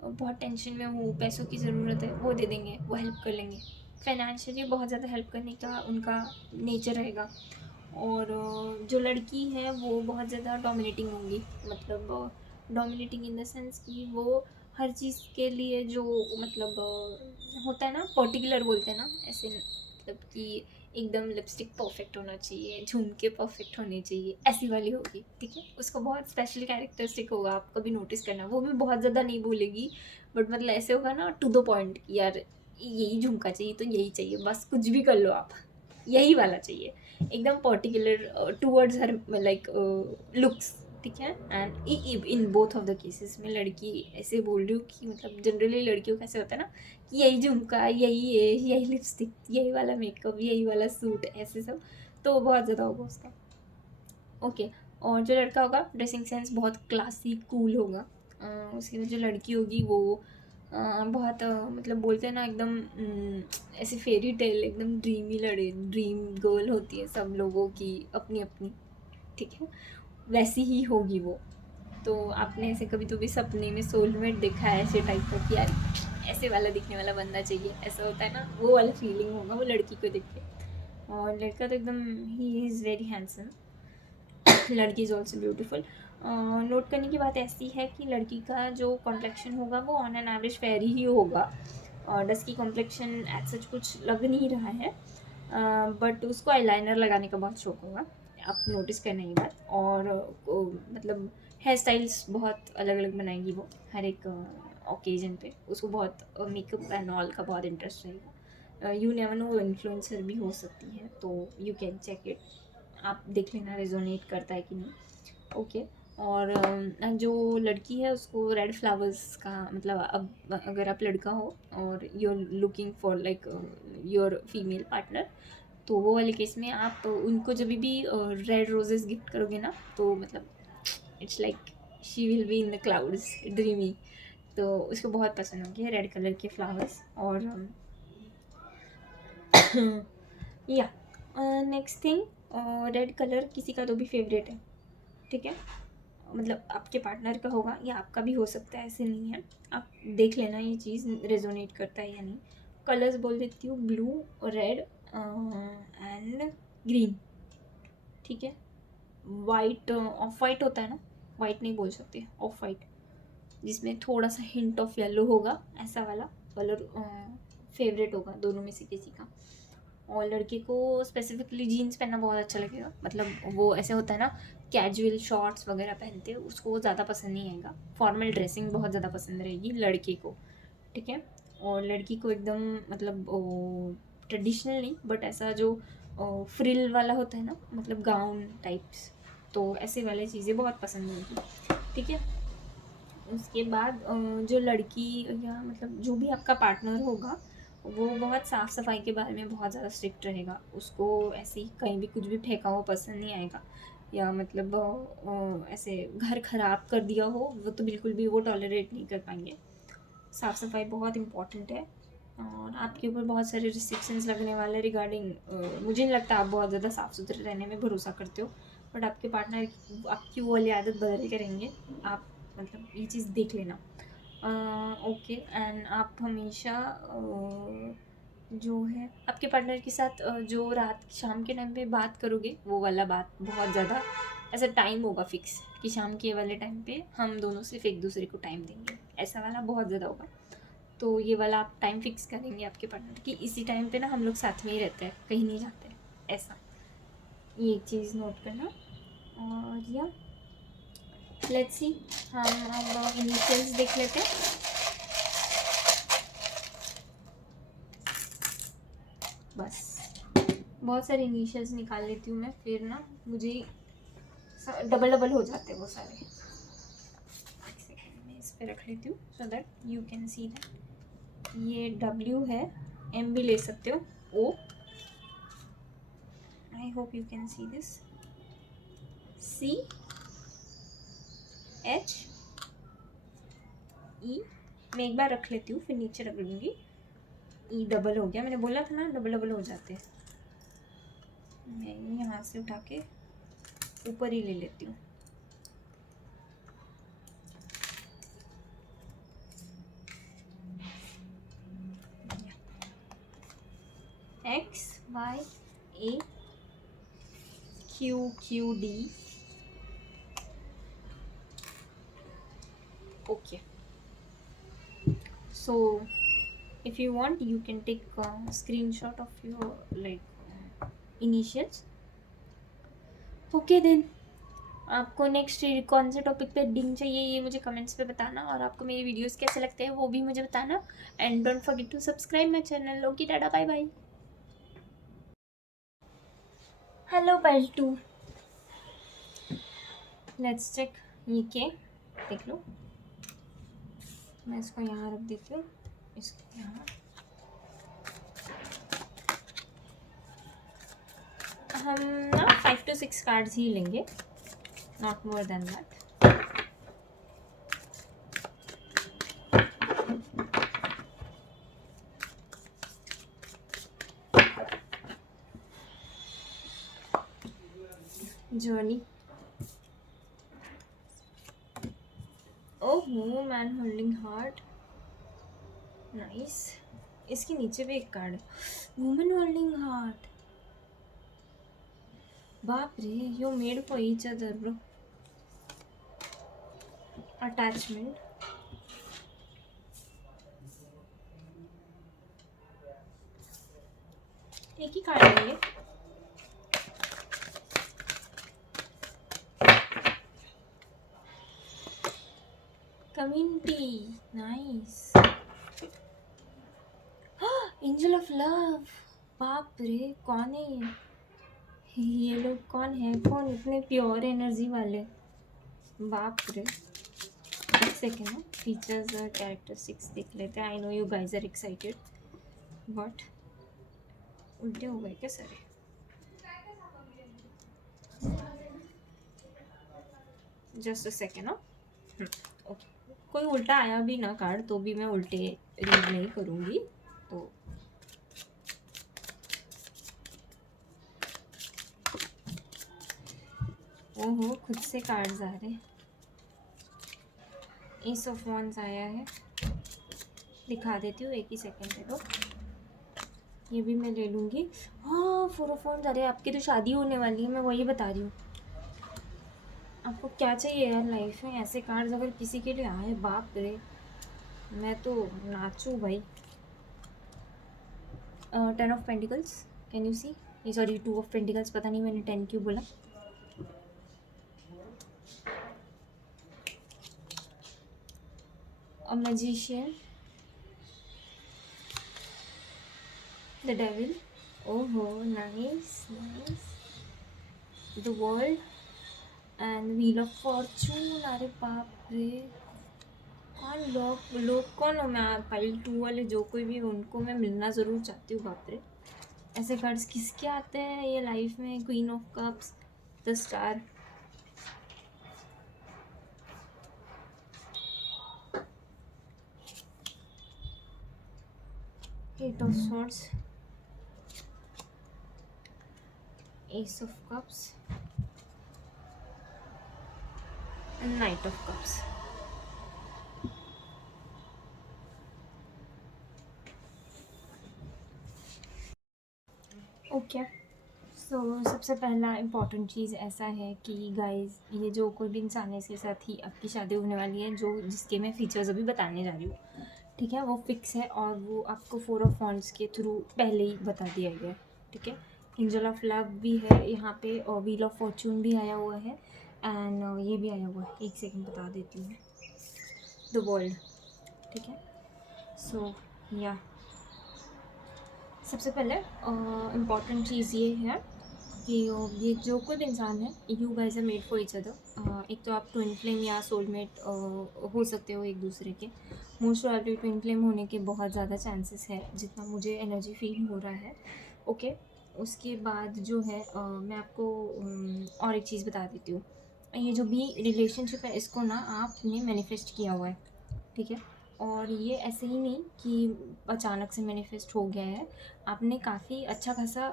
बहुत टेंशन में हूँ, पैसों की ज़रूरत है, वो दे देंगे, वो हेल्प कर लेंगे। फाइनेंशियली बहुत ज़्यादा हेल्प करने का उनका नेचर रहेगा। और जो लड़की है वो बहुत ज़्यादा डोमिनेटिंग होंगी, मतलब डोमिनेटिंग इन द सेंस कि वो हर चीज़ के लिए जो मतलब होता है ना, पर्टिकुलर बोलते हैं ना ऐसे, मतलब कि एकदम लिपस्टिक परफेक्ट होना चाहिए, झुमके परफेक्ट होने चाहिए, ऐसी वाली होगी, ठीक है। उसको बहुत स्पेशल कैरेक्टरिस्टिक होगा, आप कभी नोटिस करना। वो भी बहुत ज़्यादा नहीं बोलेगी, बट मतलब ऐसे होगा ना टू द पॉइंट, यार यही झुमका चाहिए तो यही चाहिए, बस कुछ भी कर लो आप, यही वाला चाहिए, एकदम particular towards her like looks, ठीक है। And in both of the cases में लड़की ऐसे बोल रही हूँ कि मतलब जनरली लड़कियों का ऐसे होता है ना कि यही झुमका, यही ये, यही लिपस्टिक, यही वाला मेकअप, यही वाला सूट, ऐसे सब, तो बहुत ज़्यादा होगा उसका, ओके। और जो लड़का होगा, ड्रेसिंग सेंस बहुत क्लासी कूल होगा। उसके बाद जो लड़की होगी वो बहुत मतलब बोलते हैं ना एकदम ऐसे फेरी टेल, एकदम ड्रीमी लड़े, ड्रीम गर्ल होती है सब लोगों की अपनी अपनी, ठीक है, वैसी ही होगी वो। तो आपने ऐसे कभी तो भी सपने में सोलमेट देखा है ऐसे टाइप का कि यार ऐसे वाला दिखने वाला बनना चाहिए, ऐसा होता है ना, वो वाला फीलिंग होगा वो लड़की को देख के। और लड़का तो एकदम ही इज़ वेरी हैंडसम, लड़की इज़ ऑल्सो ब्यूटीफुल। नोट करने की बात ऐसी है कि लड़की का जो कॉम्प्लेक्शन होगा वो ऑन एन एवरेज फेयर ही होगा, और डस की कॉम्प्लेक्शन एज सच कुछ लग नहीं रहा है, बट उसको आईलाइनर लगाने का बहुत शौक होगा, आप नोटिस करना ये बात। और मतलब हेयर स्टाइल्स बहुत अलग अलग बनाएगी वो हर एक ओकेजन पे, उसको बहुत मेकअप एंड ऑल का बहुत इंटरेस्ट रहेगा। यू नेवर नो, इन्फ्लुएंसर भी हो सकती है, तो यू कैन चेक इट, आप देख लेना रेजोनेट करता है कि नहीं, ओके। और जो लड़की है उसको रेड फ्लावर्स का, मतलब अब अगर आप लड़का हो और you are looking for like your female partner, तो वो वाले केस में आप उनको जब भी रेड रोजेस गिफ्ट करोगे ना, तो मतलब it's like she will be in the clouds, dreamy. तो उसको बहुत पसंद होंगे रेड कलर के फ्लावर्स। और या नेक्स्ट थिंग, रेड कलर किसी का तो भी फेवरेट है, ठीक है, मतलब आपके पार्टनर का होगा या आपका भी हो सकता है, ऐसे नहीं है, आप देख लेना ये चीज़ रेजोनेट करता है या नहीं। कलर्स बोल देती हूँ, blue, red and and green, ठीक है। वाइट, ऑफ वाइट होता है ना, वाइट नहीं बोल सकते, ऑफ वाइट, जिसमें थोड़ा सा हिंट ऑफ येलो होगा, ऐसा वाला कलर फेवरेट होगा दोनों में से किसी का। और लड़के को स्पेसिफिकली जीन्स पहनना बहुत अच्छा लगेगा, मतलब वो ऐसे होता है ना कैजुअल शॉर्ट्स वगैरह पहनते हैं, उसको वो ज़्यादा पसंद नहीं आएगा। फॉर्मल ड्रेसिंग बहुत ज़्यादा पसंद रहेगी लड़के को, ठीक है। और लड़की को एकदम मतलब ट्रेडिशनल नहीं, बट ऐसा जो फ्रिल वाला होता है ना, मतलब गाउन टाइप्स, तो ऐसे वाली चीज़ें बहुत पसंद होगी, ठीक है। उसके बाद जो लड़की या मतलब जो भी आपका पार्टनर होगा, वो बहुत साफ़ सफाई के बारे में बहुत ज़्यादा स्ट्रिक्ट रहेगा। उसको ऐसे ही कहीं भी कुछ भी फेंका हुआ पसंद नहीं आएगा, या मतलब ऐसे घर ख़राब कर दिया हो, वो तो बिल्कुल भी वो टॉलरेट नहीं कर पाएंगे। साफ़ सफाई बहुत इम्पॉर्टेंट है। और आपके ऊपर बहुत सारे रिस्ट्रिक्शंस लगने वाले रिगार्डिंग, मुझे नहीं लगता आप बहुत ज़्यादा साफ़ सुथरे रहने में भरोसा करते हो, बट आपके पार्टनर आपकी वो वाली आदत बदल के रहेंगे। आप मतलब ये चीज़ देख लेना। ओके, एंड आप हमेशा जो है आपके पार्टनर के साथ जो रात शाम के टाइम पे बात करोगे, वो वाला बात बहुत ज़्यादा ऐसा टाइम होगा फिक्स कि शाम के वाले टाइम पे हम दोनों सिर्फ एक दूसरे को टाइम देंगे, ऐसा वाला बहुत ज़्यादा होगा। तो ये वाला आप टाइम फिक्स करेंगे आपके पार्टनर की, इसी टाइम पे ना हम लोग साथ में ही रहते हैं, कहीं नहीं जाते हैं, ऐसा, ये एक चीज़ नोट करना। और या लेट्स सी, हम अब इनिशियल्स देख लेते हैं। बस बहुत सारे इनिशियल्स निकाल लेती हूँ मैं, फिर ना मुझे डबल डबल हो जाते हैं वो सारे। एक सेकेंड में इस पर रख लेती हूँ so that you can see that. ये W है, M भी ले सकते हो, O, I hope you can see this, C, H, E, मैं एक बार रख लेती हूँ फिर नीचे रख लूँगी। E डबल हो गया, मैंने बोला था ना डबल डबल हो जाते हैं। मैं यहाँ से उठा के ऊपर ही ले लेती हूँ। X, Y, A, Q, Q, D, okay. So if you want you can take a screenshot of your like initials. Okay then, आपको नेक्स्ट कौन से टॉपिक पे रीडिंग चाहिए ये मुझे कमेंट्स पे बताना, और आपको मेरी वीडियोस कैसे लगते हैं वो भी मुझे बताना। And don't forget to subscribe my channel. Okay, tata, bye bye. Hello part 2, let's check. ये के देख लो, मैं इसको यहाँ रख देती हूँ, इसको यहाँ। हम ना 5 to 6 कार्ड्स ही लेंगे, not more than that. Journey, oh man holding heart, nice. इसके नीचे भी एक कार्ड है, वुमेन होल्डिंग हार्ट, बाप रे, you made for each other bro. Attachment, एक ही कार्ड लेंगे। Community, nice. Angel of love, बाप रे, कौन है ये लोग कौन है, कौन इतने प्योर एनर्जी वाले, बाप रे। एक सेकेंड ना, फीचर्स और कैरेक्टरिस्टिक्स देख लेते हैं। I know you guys are excited, but उल्टे हो गए क्या सारे? जस्ट अ सेकेंड ना, ओके। कोई उल्टा आया भी ना कार्ड तो भी मैं उल्टे रीड नहीं करूँगी, तो ओहो खुद से कार्ड्स आ रहे हैं। एस ऑफ वॉन्ड्स आया है, दिखा देती हूँ, एक ही सेकेंड दे दो। ये भी मैं ले लूँगी। हाँ, फोर ऑफ वॉन्ड्स, अरे आपकी तो शादी होने वाली है, मैं वही बता रही हूँ। आपको क्या चाहिए यार लाइफ में? ऐसे कार्ड्स अगर किसी के लिए आए, बाप रे, मैं तो नाचूँ भाई। 10 of pentacles, can you see? ये सॉरी, 2 ऑफ पेंटिकल्स, पता नहीं मैंने 10 क्यों बोला। अ मैजिशियन, द डेविल, ओहो nice nice, the world and wheel of Fortune. अरे बाप रे, कौन लोग लोग कौन हो? मैं पाइल 2 वाले जो कोई भी, उनको मैं मिलना ज़रूर चाहती हूँ। बाप रे, ऐसे कार्ड्स किसके आते हैं ये लाइफ में? Queen of cups, the star, 8 of swords, ace of cups, knight of cups. Okay, so सबसे पहला इम्पॉर्टेंट चीज़ ऐसा है कि गाइस, ये जो कोई भी इंसान है, इसके साथ ही आपकी शादी होने वाली है, जो जिसके मैं फीचर्स अभी बताने जा रही हूँ, ठीक है, वो फिक्स है और वो आपको 4 ऑफ वॉन्ड्स के थ्रू पहले ही बता दिया गया है, ठीक है। एंजल ऑफ लव भी है यहाँ पे, और व्हील ऑफ फॉर्चून भी आया हुआ है, एंड ये भी आया हुआ है, एक सेकंड बता देती हूँ, द वर्ल्ड, ठीक है। सो या सबसे पहले इम्पॉर्टेंट चीज़ ये है कि ये जो कोई भी इंसान है, you guys are made for each other. एक तो आप ट्विन फ्लेम या सोलमेट हो सकते हो एक दूसरे के। मोस्ट प्रॉबेबली ट्विन फ्लेम होने के बहुत ज़्यादा चांसेस है, जितना मुझे एनर्जी फील हो रहा है। ओके, उसके बाद जो है मैं आपको और एक चीज़ बता देती हूँ। ये जो भी रिलेशनशिप है, इसको ना आपने मैनिफेस्ट किया हुआ है, ठीक है। और ये ऐसे ही नहीं कि अचानक से मैनिफेस्ट हो गया है। आपने काफ़ी अच्छा खासा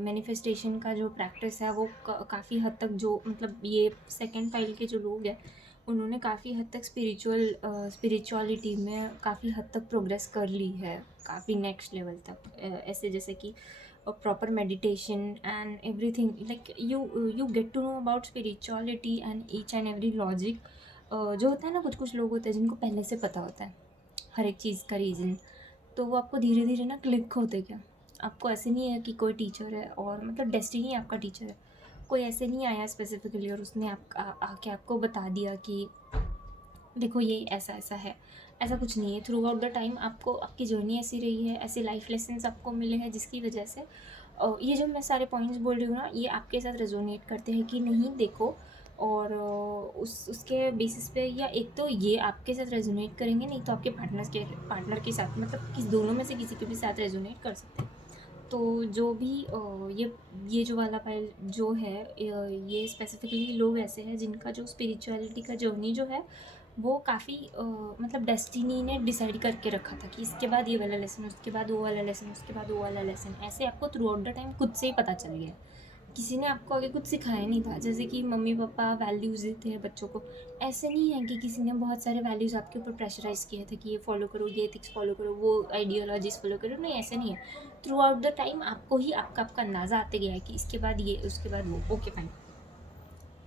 मैनिफेस्टेशन का जो प्रैक्टिस है, वो काफ़ी हद तक, जो मतलब ये सेकंड फाइल के जो लोग हैं, उन्होंने काफ़ी हद तक स्पिरिचुअलिटी में काफ़ी हद तक प्रोग्रेस कर ली है, काफ़ी नेक्स्ट लेवल तक। ऐसे जैसे कि proper meditation and everything, like you get to know about spirituality and each and every logic. जो होता है ना, कुछ कुछ लोग होते हैं जिनको पहले से पता होता है हर एक चीज़ का रीज़न, तो वो आपको धीरे धीरे ना क्लिक होते क्या। आपको ऐसे नहीं है कि कोई टीचर है और मतलब डेस्टिनी आपका टीचर है, कोई ऐसे नहीं आया स्पेसिफिकली और उसने आके आपको बता दिया कि देखो ये ऐसा ऐसा है। ऐसा कुछ नहीं है, थ्रू आउट द टाइम आपको आपकी जर्नी ऐसी रही है, ऐसे लाइफ लेसन्स आपको मिले हैं, जिसकी वजह से ये जो मैं सारे पॉइंट्स बोल रही हूँ ना, ये आपके साथ रेजोनेट करते हैं कि नहीं, देखो। और उसके बेसिस पे, या एक तो ये आपके साथ रेजोनेट करेंगे, नहीं तो आपके पार्टनर के साथ, मतलब किस दोनों में से किसी के भी साथ रेजोनेट कर सकते हैं। तो जो भी ये जो वाला फाइल जो है, ये स्पेसिफिकली लोग ऐसे हैं जिनका जो स्पिरिचुअलिटी का जर्नी जो है, वो काफ़ी मतलब डेस्टिनी ने डिसाइड करके रखा था कि इसके बाद ये वाला लेसन, उसके बाद वो वाला लेसन, उसके बाद वो वाला लेसन, ऐसे आपको थ्रू आउट द टाइम खुद से ही पता चल गया। किसी ने आपको आगे कुछ सिखाया नहीं था, जैसे कि मम्मी पापा वैल्यूज़ देते हैं बच्चों को। ऐसे नहीं है कि किसी ने बहुत सारे वैल्यूज़ आपके ऊपर प्रेशराइज़ किए थे कि ये फॉलो करो, ये एथिक्स फॉलो करो, वो आइडियोलॉजीज फॉलो करो, नहीं, ऐसे नहीं है। थ्रू आउट द टाइम आपको ही आपका अंदाज़ा आते गया है कि इसके बाद ये, उसके बाद वो। ओके फाइन,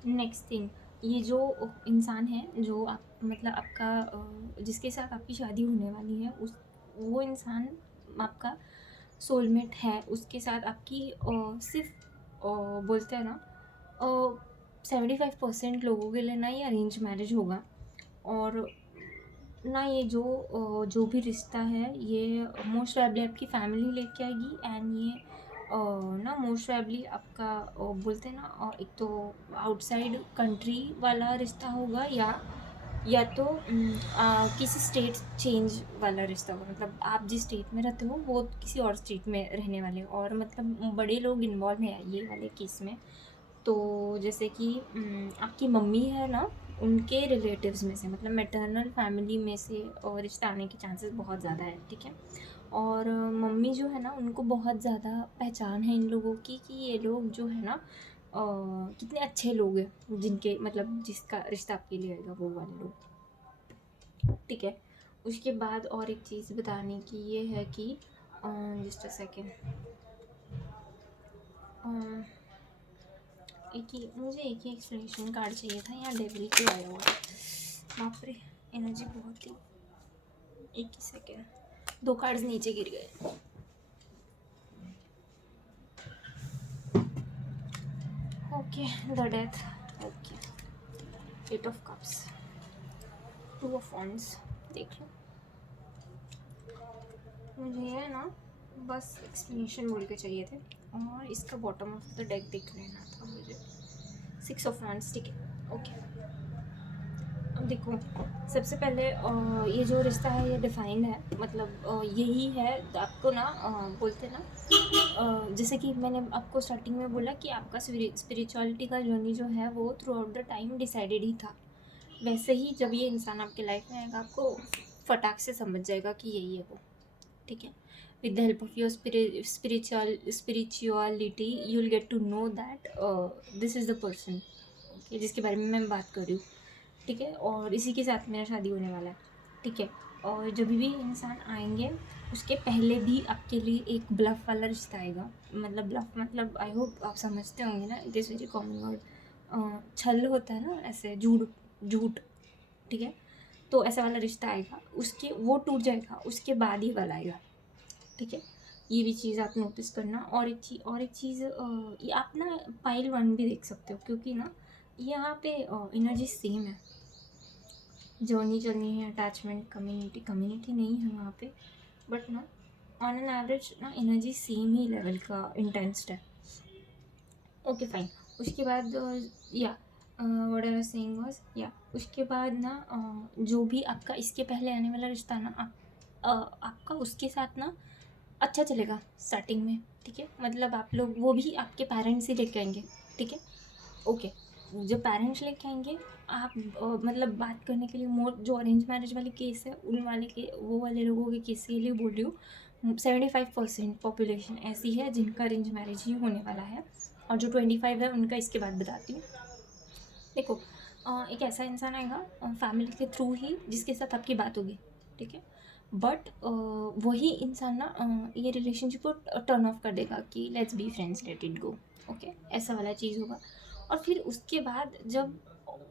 नेक्स्ट थिंग, ये जो इंसान है, जो आप मतलब आपका जिसके साथ आपकी शादी होने वाली है, उस वो इंसान आपका सोलमेट है। उसके साथ आपकी सिर्फ बोलते हैं ना, 75% लोगों के लिए ना ये अरेंज मैरिज होगा। और ना ये जो भी रिश्ता है, ये मोस्ट प्रोबेबली आपकी फैमिली लेके आएगी, एंड ये ना मोस्ट प्रोबेबली आपका बोलते हैं ना, एक तो आउटसाइड कंट्री वाला रिश्ता होगा, या तो किसी स्टेट चेंज वाला रिश्ता होगा। मतलब आप जिस स्टेट में रहते हो, वो किसी और स्टेट में रहने वाले हो, और मतलब बड़े लोग इन्वॉल्व हैं ये वाले केस में। तो जैसे कि आपकी मम्मी है ना, उनके रिलेटिव्स में से, मतलब मैटरनल फैमिली में से रिश्ता आने के चांसेस बहुत ज़्यादा है, ठीक है। और मम्मी जो है ना, उनको बहुत ज़्यादा पहचान है इन लोगों की कि ये लोग जो है ना कितने अच्छे लोग हैं, जिनके मतलब जिसका रिश्ता आपके लिए आएगा, वो वाले लोग, ठीक है। उसके बाद और एक चीज़ बताने की ये है कि जस्ट अ सेकेंड। मुझे एक ही एक्सप्लेनेशन कार्ड चाहिए था। यहाँ डेविल क्यों आया हुआ है? बाप रे, एनर्जी बहुत ही। एक ही सेकेंड, 2 कार्ड्स नीचे गिर गए। Okay, the death. Okay, 8 of cups, 2 of wands. देख लो, मुझे है ना बस एक्सप्लेनेशन बोल के चाहिए थे, और इसका बॉटम ऑफ द डेक देख लेना था मुझे। 6 ऑफ वॉन्ड्स, ठीक है, ओके। अब देखो, सबसे पहले ये जो रिश्ता है ये डिफाइंड है, मतलब यही है आपको ना, बोलते ना, जैसे कि मैंने आपको स्टार्टिंग में बोला कि आपका स्पिरिचुअलिटी का जर्नी जो है वो through out the time decided ही था। वैसे ही जब ये इंसान आपके लाइफ में आएगा, आपको फटाक से समझ जाएगा कि यही है वो, ठीक है। With the help of your spirituality you will get to know that this is the person, okay, जिसके बारे में मैं बात कर रही हूँ, ठीक है। और इसी के साथ मेरा शादी होने वाला है, ठीक है। और जब भी इंसान आएंगे उसके पहले भी आपके लिए एक ब्लफ वाला रिश्ता आएगा। मतलब ब्लफ मतलब आई होप आप समझते होंगे ना, it is very common word. छल होता है ना, ऐसे झूठ झूठ, ठीक है। तो ऐसा वाला रिश्ता आएगा, उसके वो टूट जाएगा, उसके बाद ही वाला आएगा, ठीक है। ये भी चीज़ आप नोटिस करना। और एक चीज़ ये आप ना पाइल 1 भी देख सकते हो, क्योंकि ना यहाँ पे एनर्जी सेम है। जर्नी चलनी है, अटैचमेंट, कम्युनिटी नहीं है वहाँ पे, बट ना ऑन एन एवरेज ना एनर्जी सेम ही लेवल का इंटेंस्ड है, ओके फाइन। उसके बाद या what I was saying was, या उसके बाद ना जो भी आपका इसके पहले आने वाला रिश्ता ना, आपका उसके साथ ना अच्छा चलेगा स्टार्टिंग में, ठीक है। मतलब आप लोग, वो भी आपके पेरेंट्स ही लेके आएंगे, ठीक है, ओके। जब पेरेंट्स लेके आएंगे, आप मतलब बात करने के लिए मोर जो अरेंज मैरिज वाले केस है उन वाले के, वो वाले लोगों के केस के लिए बोल रही हूँ। 75% पॉपुलेशन ऐसी है जिनका अरेंज मैरिज ही होने वाला है, और जो 25 है उनका इसके बाद बताती हूँ। देखो, एक ऐसा इंसान आएगा फैमिली के थ्रू ही जिसके साथ आपकी बात होगी, ठीक है। बट वही इंसान ना ये रिलेशनशिप को टर्न ऑफ कर देगा कि let's be friends, let it go, okay, ऐसा वाला चीज़ होगा। और फिर उसके बाद जब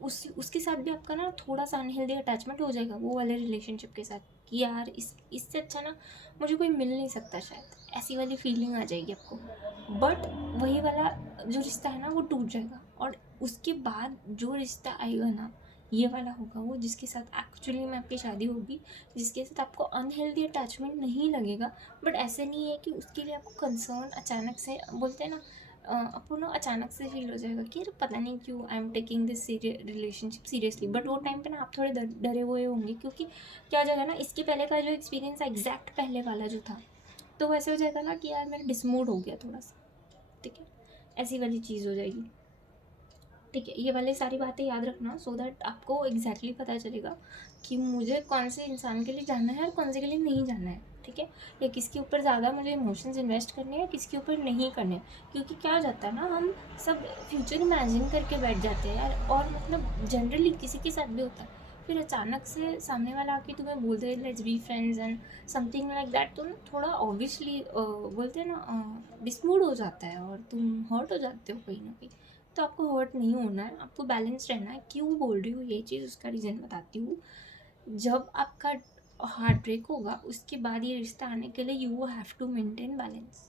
उसके साथ भी आपका ना थोड़ा सा अनहेल्दी अटैचमेंट हो जाएगा वो वाले रिलेशनशिप के साथ, कि यार इससे अच्छा ना मुझे कोई मिल नहीं सकता शायद, ऐसी वाली फीलिंग आ जाएगी आपको। बट वही वाला जो रिश्ता है ना वो टूट जाएगा, और उसके बाद जो रिश्ता आएगा ना ये वाला होगा वो जिसके साथ एक्चुअली में आपकी शादी होगी, जिसके साथ आपको अनहेल्दी अटैचमेंट नहीं लगेगा। बट ऐसे नहीं है कि उसके लिए आपको कंसर्न अचानक से, बोलते हैं ना, आपको ना अचानक से फील हो जाएगा कि यार पता नहीं क्यों I am taking this relationship seriously. But वो टाइम पे ना आप थोड़े डरे हुए होंगे, क्योंकि क्या हो जाएगा ना, इसके पहले का जो एक्सपीरियंस है एग्जैक्ट पहले वाला जो था, तो वैसे हो जाएगा ना कि यार मेरा डिसमूड हो गया थोड़ा सा, ठीक है, ऐसी वाली चीज़ हो जाएगी, ठीक है। ये वाली सारी बातें याद रखना, सो दैट आपको एग्जैक्टली पता चलेगा कि मुझे कौन से इंसान के लिए जानना है और कौन से के लिए नहीं जानना है, ठीक है। या किसके ऊपर ज़्यादा मुझे इमोशंस इन्वेस्ट करने हैं या किसके ऊपर नहीं करने हैं। क्योंकि क्या हो जाता है ना, हम सब फ्यूचर इमेजिन करके बैठ जाते हैं यार, और मतलब जनरली किसी के साथ भी होता है, फिर अचानक से सामने वाला आके तुम्हें बोल दे let's be friends and something like that, तो ना थोड़ा ऑब्वियसली बोलते हैं ना डिसमूड हो जाता है और तुम हर्ट हो जाते हो कहीं ना कहीं। तो आपको हर्ट नहीं होना है, आपको बैलेंस रहना है। क्यों बोल रही हूँ ये चीज़, उसका रीज़न बताती हूँ। जब आपका हार्ट ब्रेक होगा उसके बाद ये रिश्ता आने के लिए you have to maintain balance,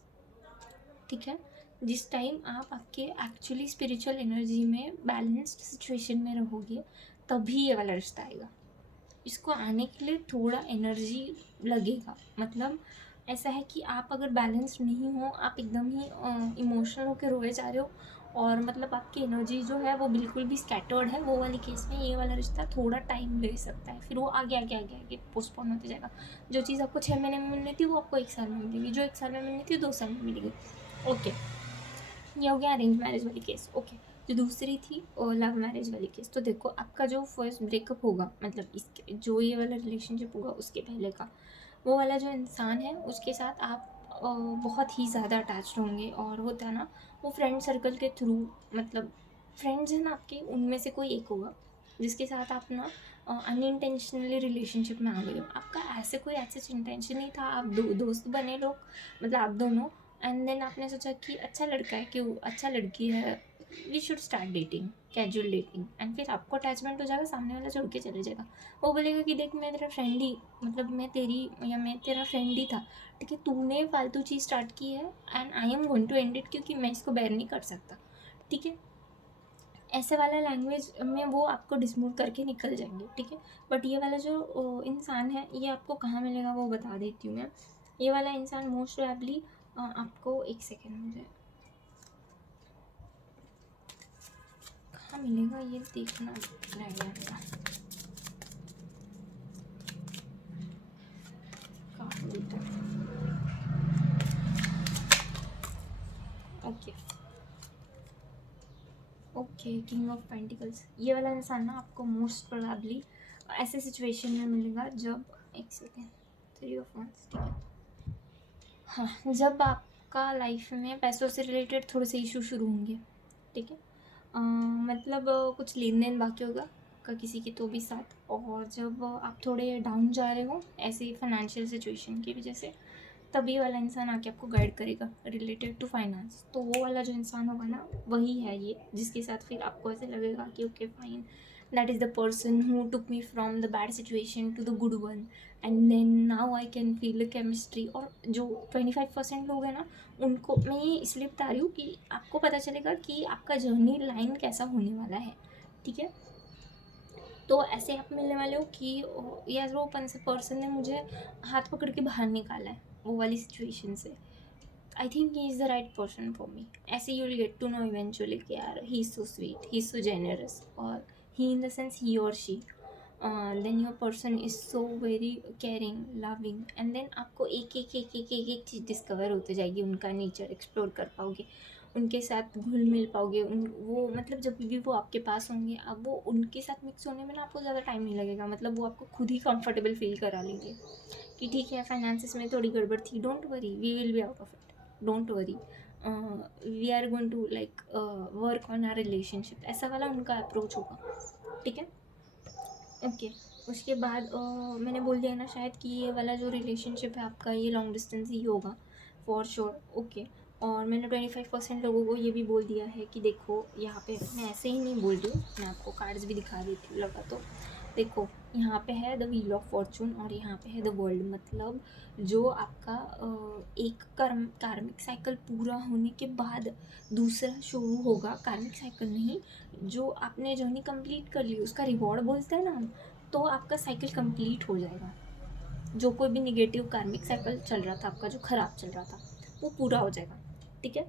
ठीक है। जिस टाइम आप आपके एक्चुअली स्पिरिचुअल एनर्जी में बैलेंस्ड सिचुएशन में रहोगे तभी ये वाला रिश्ता आएगा। इसको आने के लिए थोड़ा एनर्जी लगेगा। मतलब ऐसा है कि आप अगर बैलेंस्ड नहीं हो, आप एकदम ही इमोशनल होकर रोए जा रहे हो, और मतलब आपकी एनर्जी जो है वो बिल्कुल भी स्कैटर्ड है, वो वाली केस में ये वाला रिश्ता थोड़ा टाइम ले सकता है, फिर वो आगे आगे आगे आगे पोस्टपोन होते जाएगा। जो चीज़ आपको 6 महीने में मिलनी थी वो आपको 1 साल में मिलेगी, जो 1 साल में मिलनी थी 2 साल में मिलेगी, ओके। ये हो गया अरेंज मैरिज वाली केस, ओके। जो दूसरी थी लव मैरिज वाली केस, तो देखो आपका जो फर्स्ट ब्रेकअप होगा, मतलब इसके जो ये वाला रिलेशनशिप होगा उसके पहले का, वो वाला जो इंसान है उसके साथ आप बहुत ही ज़्यादा अटैच्ड होंगे। और होता है ना, वो फ्रेंड सर्कल के थ्रू, मतलब फ्रेंड्स हैं ना आपके, उनमें से कोई एक होगा जिसके साथ आप ना अनइंटेंशनली रिलेशनशिप में आ गए हो। आपका ऐसे कोई ऐसा इंटेंशन नहीं था, आप दोस्त बने लोग, मतलब आप दोनों, एंड देन आपने सोचा कि अच्छा लड़का है, क्यों अच्छा लड़की है, we should start dating, casual dating, and फिर आपको अटैचमेंट हो जाएगा, सामने वाला छोड़ के चले जाएगा। वो बोलेगा कि देख मैं तेरा फ्रेंड ही, मतलब मैं तेरी या मैं तेरा फ्रेंड ही था, ठीक है, तूने फालतू चीज़ स्टार्ट की है and I am going to end it, क्योंकि मैं इसको बेयर नहीं कर सकता, ठीक है। ऐसे वाला लैंग्वेज में वो आपको डिसमोट करके निकल जाएंगे, ठीक है। बट ये वाला जो इंसान है, ये आपको कहाँ मिलेगा वो बता देती हूँ मैं। ये वाला इंसान मोस्ट प्रोबेबली आपको, एक सेकेंड, मुझे कहाँ मिलेगा ये देखना रह गया मेरा। कहाँ मिलता है? Okay okay, king of pentacles, ये वाला इंसान ना आपको मोस्ट प्रोबेबली ऐसे सिचुएशन में मिलेगा जब, एक सेकेंड, 3 ऑफ वांड्स, ठीक है। हाँ, जब आपका लाइफ में पैसों से रिलेटेड थोड़े से इशू शुरू होंगे, ठीक है। मतलब कुछ लेन देन बाकी होगा का किसी के तो भी साथ, और जब आप थोड़े डाउन जा रहे हो ऐसे फाइनेंशियल सिचुएशन की वजह से, तभी वाला इंसान आके आपको गाइड करेगा रिलेटेड टू फाइनेंस। तो वो वाला जो इंसान होगा ना, वही है ये, जिसके साथ फिर आपको ऐसे लगेगा कि okay fine, that is the person who took me from the bad situation to the good one, and then now I can feel the chemistry. और जो 25% लोग हैं ना, उनको मैं ये इसलिए बता रही हूँ कि आपको पता चलेगा कि आपका जर्नी लाइन कैसा होने वाला है, ठीक है। तो ऐसे आप मिलने वाले हो कि यार वो पर्सन ने मुझे हाथ पकड़ के बाहर निकाला है वो वाली सिचुएशन से, I think he is the right person for me. ऐसे you will get to know eventually कि यार he is so sweet, he is so generous, और he in the sense he और she, then your person is so very caring, loving, and then आपको एक एक एक एक एक एक चीज़ डिस्कवर होते जाएगी, उनका नेचर एक्सप्लोर कर पाओगे, उनके साथ घुल मिल पाओगे, उन वो मतलब जब भी वो आपके पास होंगे, अब वो उनके साथ मिक्स होने में ना आपको ज़्यादा टाइम नहीं लगेगा, मतलब वो आपको खुद ही कंफर्टेबल फील करा लेंगे कि ठीक है फाइनेंसिस में थोड़ी गड़बड़ थी, don't worry, we will be out of it, don't worry, we are going to like work on our relationship, ऐसा वाला उनका अप्रोच होगा, ठीक है। ओके, उसके बाद मैंने बोल दिया ना शायद कि ये वाला जो रिलेशनशिप है आपका, ये लॉन्ग डिस्टेंस ही होगा फॉर श्योर, ओके। और मैंने 25% लोगों को ये भी बोल दिया है कि देखो यहाँ पे, मैं ऐसे ही नहीं बोल रही हूँ, मैं आपको कार्ड्स भी दिखा देती हूँ लगा तो, देखो यहाँ पे है द व्हील ऑफ फॉर्चून और यहाँ पे है द वर्ल्ड, मतलब जो आपका एक कार्मिक साइकिल पूरा होने के बाद दूसरा शुरू होगा, कार्मिक साइकिल नहीं, जो आपने जर्नी कंप्लीट कर ली उसका रिवॉर्ड बोलते हैं ना हम, तो आपका साइकिल कंप्लीट हो जाएगा। जो कोई भी निगेटिव कार्मिक साइकिल चल रहा था आपका, जो ख़राब चल रहा था, वो पूरा हो जाएगा, ठीक है।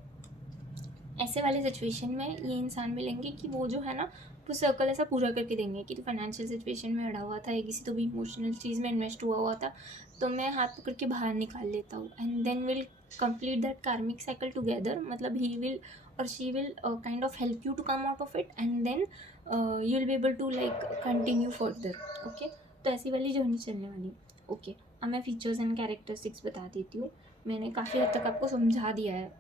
ऐसे वाले सिचुएशन में ये इंसान मिलेंगे कि वो जो है ना, वो सर्कल ऐसा पूरा करके देंगे कि तो फाइनेंशियल सिचुएशन में अड़ा हुआ था या किसी तो भी इमोशनल चीज़ में इन्वेस्ट हुआ था, तो मैं हाथ पकड़ के बाहर निकाल लेता हूँ, and then will complete that karmic cycle together, मतलब ही विल और she will kind of help you to come out of it, and then you will be able to like continue further, okay. तो ऐसी वाली journey चलने वाली, okay. अब मैं features and characteristics बता देती हूँ। मैंने काफ़ी हद तक आपको समझा दिया है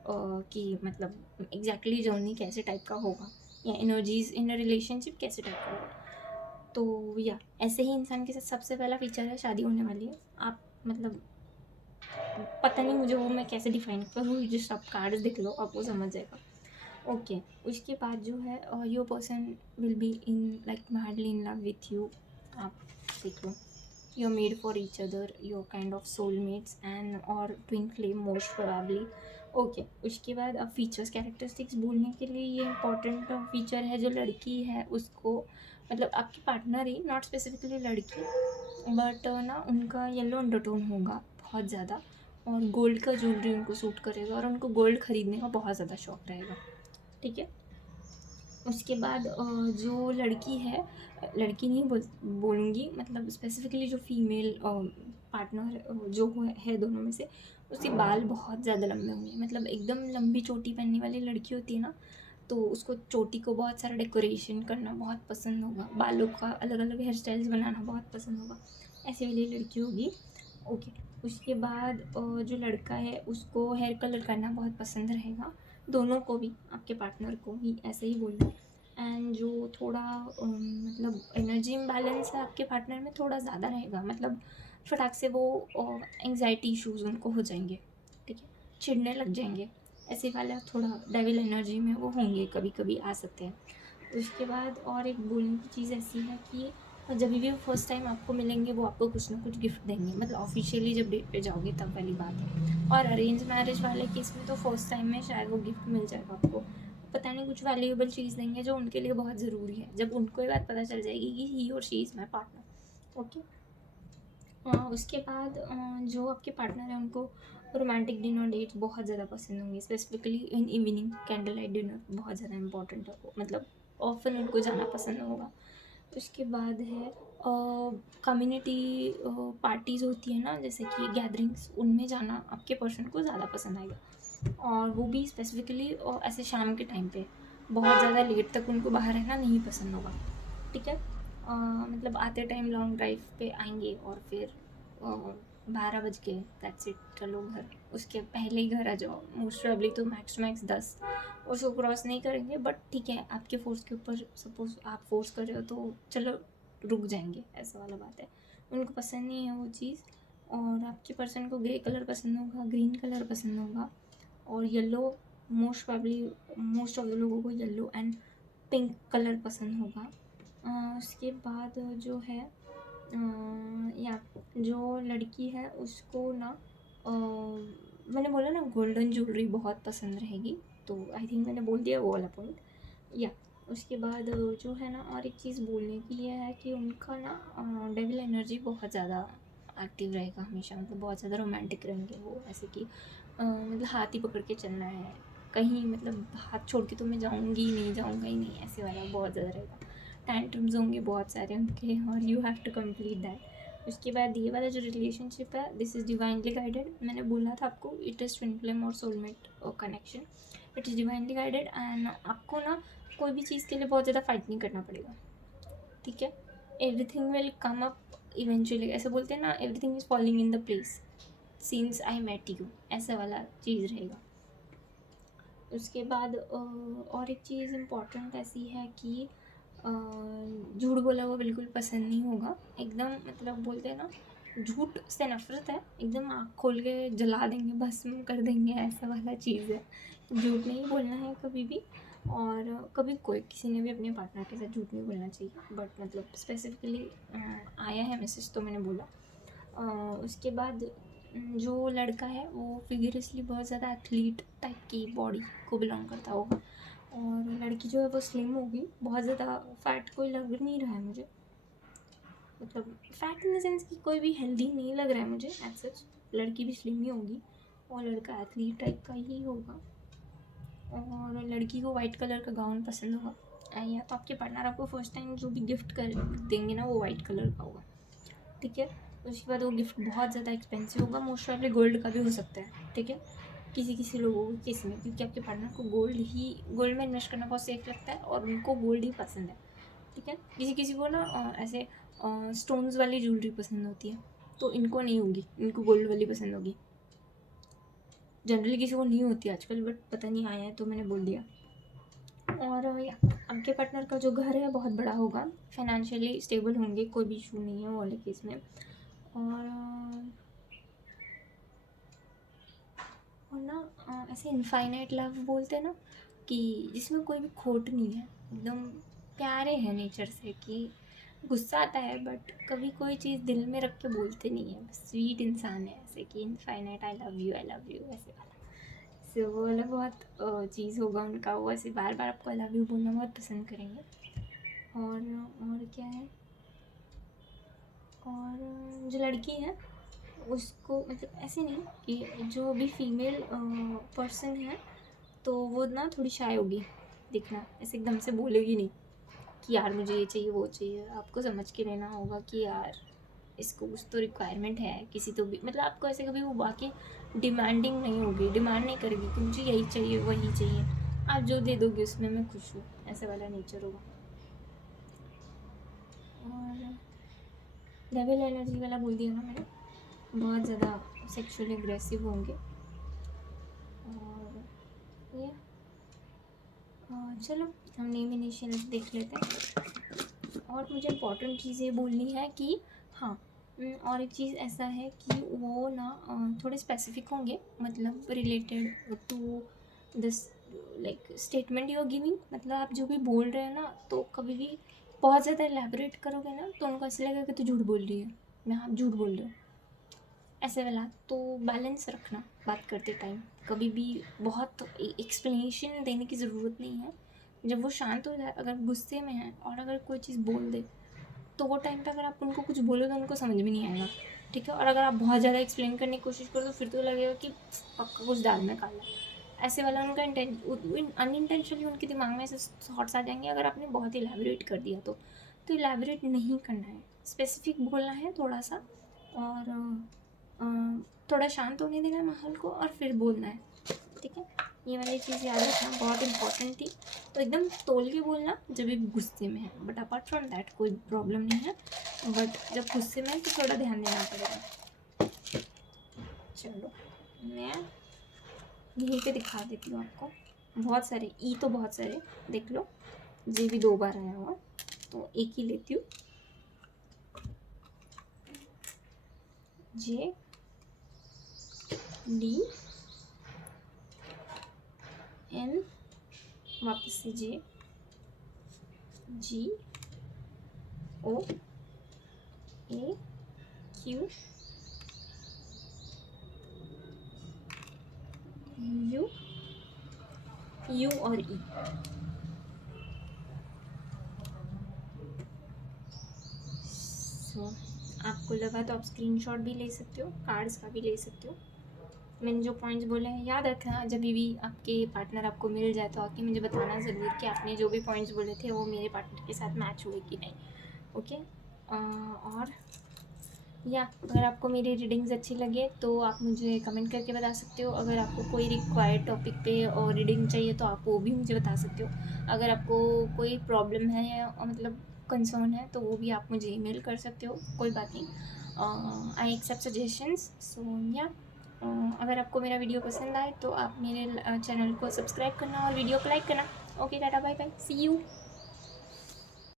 कि मतलब एग्जैक्टली जर्नी कैसे टाइप का होगा, या एनर्जीज इन अ रिलेशनशिप कैसे टाइप का होगा। तो या ऐसे ही इंसान के साथ सबसे पहला फीचर है शादी होने वाली है। आप मतलब पता नहीं मुझे वो मैं कैसे डिफाइन करूँ, जस्ट आप कार्ड्स देख लो आप वो समझ जाएगा, ओके। उसके बाद जो है your person will be in like madly in love with you, आप देख लो, you're made for each other, you're kind of soulmates and or twin flame most probably, okay. उसके बाद अब फीचर्स कैरेक्टरिस्टिक्स बोलने के लिए ये इंपॉर्टेंट फीचर है, जो लड़की है उसको, मतलब आपकी पार्टनर ही, नॉट स्पेसिफिकली लड़की, बट ना उनका येलो अंडरटोन होगा बहुत ज़्यादा, और गोल्ड का ज्वेलरी उनको सूट करेगा, और उनको गोल्ड खरीदने का बहुत ज़्यादा शौक रहेगा, ठीक है। उसके बाद जो लड़की है, लड़की नहीं बोलूँगी, मतलब स्पेसिफिकली जो फीमेल पार्टनर जो है दोनों में से, उसके बाल बहुत ज़्यादा लंबे होंगे, मतलब एकदम लंबी चोटी पहनने वाली लड़की होती है ना, तो उसको चोटी को बहुत सारा डेकोरेशन करना बहुत पसंद होगा, बालों का अलग अलग हेयर स्टाइल्स बनाना बहुत पसंद होगा, ऐसी वाली लड़की होगी, ओके। उसके बाद जो लड़का है उसको हेयर कलर करना बहुत पसंद रहेगा, दोनों को भी, आपके पार्टनर को भी ऐसे ही बोलना, एंड जो थोड़ा मतलब एनर्जी इम्बैलेंस है आपके पार्टनर में थोड़ा ज़्यादा रहेगा, मतलब फटाक से वो एंग्जाइटी इश्यूज उनको हो जाएंगे, ठीक है, चिढ़ने लग जाएंगे, ऐसे वाला थोड़ा डेविल एनर्जी में वो होंगे, कभी कभी आ सकते हैं। उसके बाद और एक बोलने की चीज़ ऐसी है कि जब भी वो फर्स्ट टाइम आपको मिलेंगे वो आपको कुछ ना कुछ गिफ्ट देंगे, मतलब ऑफिशियली जब डेट पे जाओगे तब वाली बात है। और अरेंज मैरिज वाले केस में तो फर्स्ट टाइम में शायद वो गिफ्ट मिल जाएगा आपको, पता नहीं कुछ वैल्यूएबल चीज़ देंगे जो उनके लिए बहुत ज़रूरी है, जब उनको ये बात पता चल जाएगी कि ही और she is my partner. Okay. उसके बाद जो आपके पार्टनर है उनको रोमांटिक डिनर डेट्स बहुत ज़्यादा पसंद होंगे, specifically in evening candle light dinner बहुत ज़्यादा इंपॉर्टेंट है, मतलब ऑफन उनको जाना पसंद होगा। उसके बाद है कम्युनिटी पार्टीज़ होती है ना, जैसे कि गैदरिंग्स, उनमें जाना आपके पर्सन को ज़्यादा पसंद आएगा, और वो भी स्पेसिफिकली ऐसे शाम के टाइम पे, बहुत ज़्यादा लेट तक उनको बाहर रहना नहीं पसंद होगा, ठीक है। मतलब आते टाइम लॉन्ग ड्राइव पे आएंगे और फिर 12 बज गए, दैट्स इट, चलो घर, उसके पहले ही घर आ जाओ, मोस्ट प्रोबेबली तो मैक्स टू मैक्स 10, उसको क्रॉस नहीं करेंगे, बट ठीक है आपके फोर्स के ऊपर, सपोज आप फोर्स कर रहे हो तो चलो रुक जाएंगे, ऐसा वाला बात है। उनको पसंद नहीं है वो चीज़। और आपके पर्सन को ग्रे कलर पसंद होगा, ग्रीन कलर पसंद होगा, और yellow, most probably most of the लोगों को येलो एंड पिंक कलर पसंद होगा। उसके बाद जो है या जो लड़की है उसको ना मैंने बोला ना गोल्डन ज्वेलरी बहुत पसंद रहेगी, तो आई थिंक मैंने बोल दिया वो वाला पॉइंट। या उसके बाद जो है ना, और एक चीज़ बोलने के लिए है कि उनका ना डेविल एनर्जी बहुत ज़्यादा एक्टिव रहेगा हमेशा, मतलब बहुत ज़्यादा रोमांटिक रहेंगे वो, ऐसे कि मतलब हाथ ही पकड़ के चलना है कहीं, मतलब हाथ छोड़ के तो मैं जाऊँगी ही नहीं, जाऊँगा ही नहीं, ऐसे वाला बहुत ज़्यादा रहेगा। टैंट्रम्स होंगे बहुत सारे उनके, और you have to complete that. उसके बाद ये वाला जो रिलेशनशिप है, दिस इज़ डिवाइनली गाइडेड, मैंने बोला था आपको, इट इज़ ट्विन फ्लेम और soulmate connection, it is divinely guided, and आपको ना कोई भी चीज़ के लिए बहुत ज़्यादा फाइट नहीं करना पड़ेगा, ठीक है। Everything will come up eventually, ऐसे बोलते हैं ना, everything is falling in the place since I met you, ऐसा वाला चीज़ रहेगा। उसके बाद और एक चीज़ इम्पॉर्टेंट ऐसी है कि झूठ बोला हुआ बिल्कुल पसंद नहीं होगा, एकदम, मतलब बोलते हैं ना, झूठ से नफरत है, एकदम आँख खोल के जला देंगे, भस्म कर देंगे, ऐसा वाला चीज़ है। झूठ नहीं बोलना है कभी भी, और कभी कोई किसी ने भी अपने पार्टनर के साथ झूठ नहीं बोलना चाहिए, बट मतलब स्पेसिफिकली आया है मैसेज तो मैंने बोला। उसके बाद जो लड़का है वो फिगरसली बहुत ज़्यादा एथलीट टाइप की बॉडी को बिलोंग करता होगा, और लड़की जो है वो स्लिम होगी, बहुत ज़्यादा फैट कोई लग नहीं रहा है मुझे, मतलब फैट इन द सेंस कि कोई भी हेल्दी नहीं लग रहा है मुझे एज सच, लड़की भी स्लिम ही होगी, और लड़का एथलीट टाइप का ही होगा, और लड़की को वाइट कलर का गाउन पसंद होगा, या तो आपके पार्टनर आपको फर्स्ट टाइम जो भी गिफ्ट कर देंगे ना वो वाइट कलर का होगा, ठीक है। उसके बाद वो गिफ्ट बहुत ज़्यादा एक्सपेंसिव होगा, मोस्ट प्रॉब्ली गोल्ड का भी हो सकता है, ठीक है, किसी किसी लोगों को केस में, क्योंकि आपके पार्टनर को गोल्ड में इन्वेस्ट करना बहुत सेफ लगता है, और उनको गोल्ड ही पसंद है, ठीक है। किसी किसी को ना ऐसे स्टोन्स वाली ज्वेलरी पसंद होती है, तो इनको नहीं होगी, इनको गोल्ड वाली पसंद होगी, जनरली किसी को नहीं होती आजकल, बट पता नहीं आया है तो मैंने बोल दिया। और या आपके पार्टनर का जो घर है बहुत बड़ा होगा, फाइनेंशियली स्टेबल होंगे, कोई भी इशू नहीं है वो वाले केस में, और ना ऐसे इनफाइनाइट लव बोलते हैं ना, कि जिसमें कोई भी खोट नहीं है, एकदम प्यारे हैं नेचर से, कि गुस्सा आता है बट कभी कोई चीज़ दिल में रख के बोलते नहीं है, बस स्वीट इंसान है, ऐसे कि इनफाइनाइट आई लव यू ऐसे वाला। सो वो वाला बहुत चीज़ होगा उनका, वो ऐसे बार बार आपको आई लव यू बोलना बहुत पसंद करेंगे। और क्या है, और जो लड़की है उसको, मतलब ऐसे नहीं कि जो भी फीमेल पर्सन है तो वो ना थोड़ी शाय होगी, दिखना ऐसे एकदम से बोलेगी नहीं कि यार मुझे ये चाहिए वो चाहिए, आपको समझ के लेना होगा कि यार इसको कुछ तो रिक्वायरमेंट है किसी तो भी, मतलब आपको ऐसे कभी वो बाकी डिमांडिंग नहीं होगी, डिमांड नहीं करेगी कि मुझे यही चाहिए वही चाहिए, आप जो दे दोगे उसमें मैं खुश हूँ, ऐसे वाला नेचर होगा। और डेविल एनर्जी वाला बोल दिया ना मैंने, बहुत ज़्यादा सेक्सुअली अग्रेसिव होंगे, और ये चलो हम नेम इनिशियल्स देख लेते हैं। और मुझे इम्पोर्टेंट चीज़ ये बोलनी है कि हाँ, और एक चीज़ ऐसा है कि वो ना थोड़े स्पेसिफिक होंगे, मतलब related to this like statement you are giving. मतलब आप जो भी बोल रहे हैं ना, तो कभी भी बहुत ज़्यादा एलैबोरेट करोगे ना तो उनको ऐसा लगेगा कि तू झूठ बोल रही है, मैं आप झूठ बोल रहे हो, ऐसे वाला। तो बैलेंस रखना बात करते टाइम, कभी भी बहुत एक्सप्लेनेशन देने की ज़रूरत नहीं है। जब वो शांत हो जाए, अगर गुस्से में है और अगर कोई चीज़ बोल दे, तो वो टाइम पे अगर आप उनको कुछ बोलो तो उनको समझ में नहीं आएगा, ठीक है। और अगर आप बहुत ज़्यादा एक्सप्लेन करने की कोशिश करो तो फिर तो लगेगा कि पक्का कुछ दाल में काला है। ऐसे वाला उनका अनइंटेंशनली उनके दिमाग में ऐसे थॉट्स आ जाएंगे अगर आपने बहुत इलेबोरेट कर दिया तो इलेबोरेट नहीं करना है, स्पेसिफिक बोलना है थोड़ा सा। और थोड़ा शांत होने देना है माहौल को और फिर बोलना है, ठीक है। ये वाली चीज़ याद रखना, बहुत इंपॉर्टेंट थी। तो एकदम तोल के बोलना जब भी गुस्से में है, बट अपार्ट फ्रॉम दैट कोई प्रॉब्लम नहीं है। बट जब गुस्से में है तो थोड़ा ध्यान देना पड़ेगा। चलो मैं यहीं पे दिखा देती हूँ आपको। बहुत सारे ई तो बहुत सारे देख लो, जे भी 2 बार आया हुआ, तो एक ही लेती हूँ। जे डी एन, वापस से जे, जी ओ ए क्यू यू, यू और ई। सो आपको लगा तो आप स्क्रीनशॉट भी ले सकते हो, कार्ड्स का भी ले सकते हो। मैंने जो पॉइंट्स बोले हैं याद रखना, जब भी आपके पार्टनर आपको मिल जाए तो आके मुझे बताना ज़रूर कि आपने जो भी पॉइंट्स बोले थे वो मेरे पार्टनर के साथ मैच हुए कि नहीं। ओके। और या अगर आपको मेरी रीडिंग्स अच्छी लगे तो आप मुझे कमेंट करके बता सकते हो। अगर आपको कोई रिक्वायर्ड टॉपिक पे और रीडिंग चाहिए तो आप वो भी मुझे बता सकते हो। अगर आपको कोई प्रॉब्लम है या मतलब कंसर्न है तो वो भी आप मुझे ईमेल कर सकते हो, कोई बात नहीं। I accept suggestions. सो या अगर आपको मेरा वीडियो पसंद आए तो आप मेरे चैनल को सब्सक्राइब करना और वीडियो को लाइक करना। Okay, tata, bye bye, see you.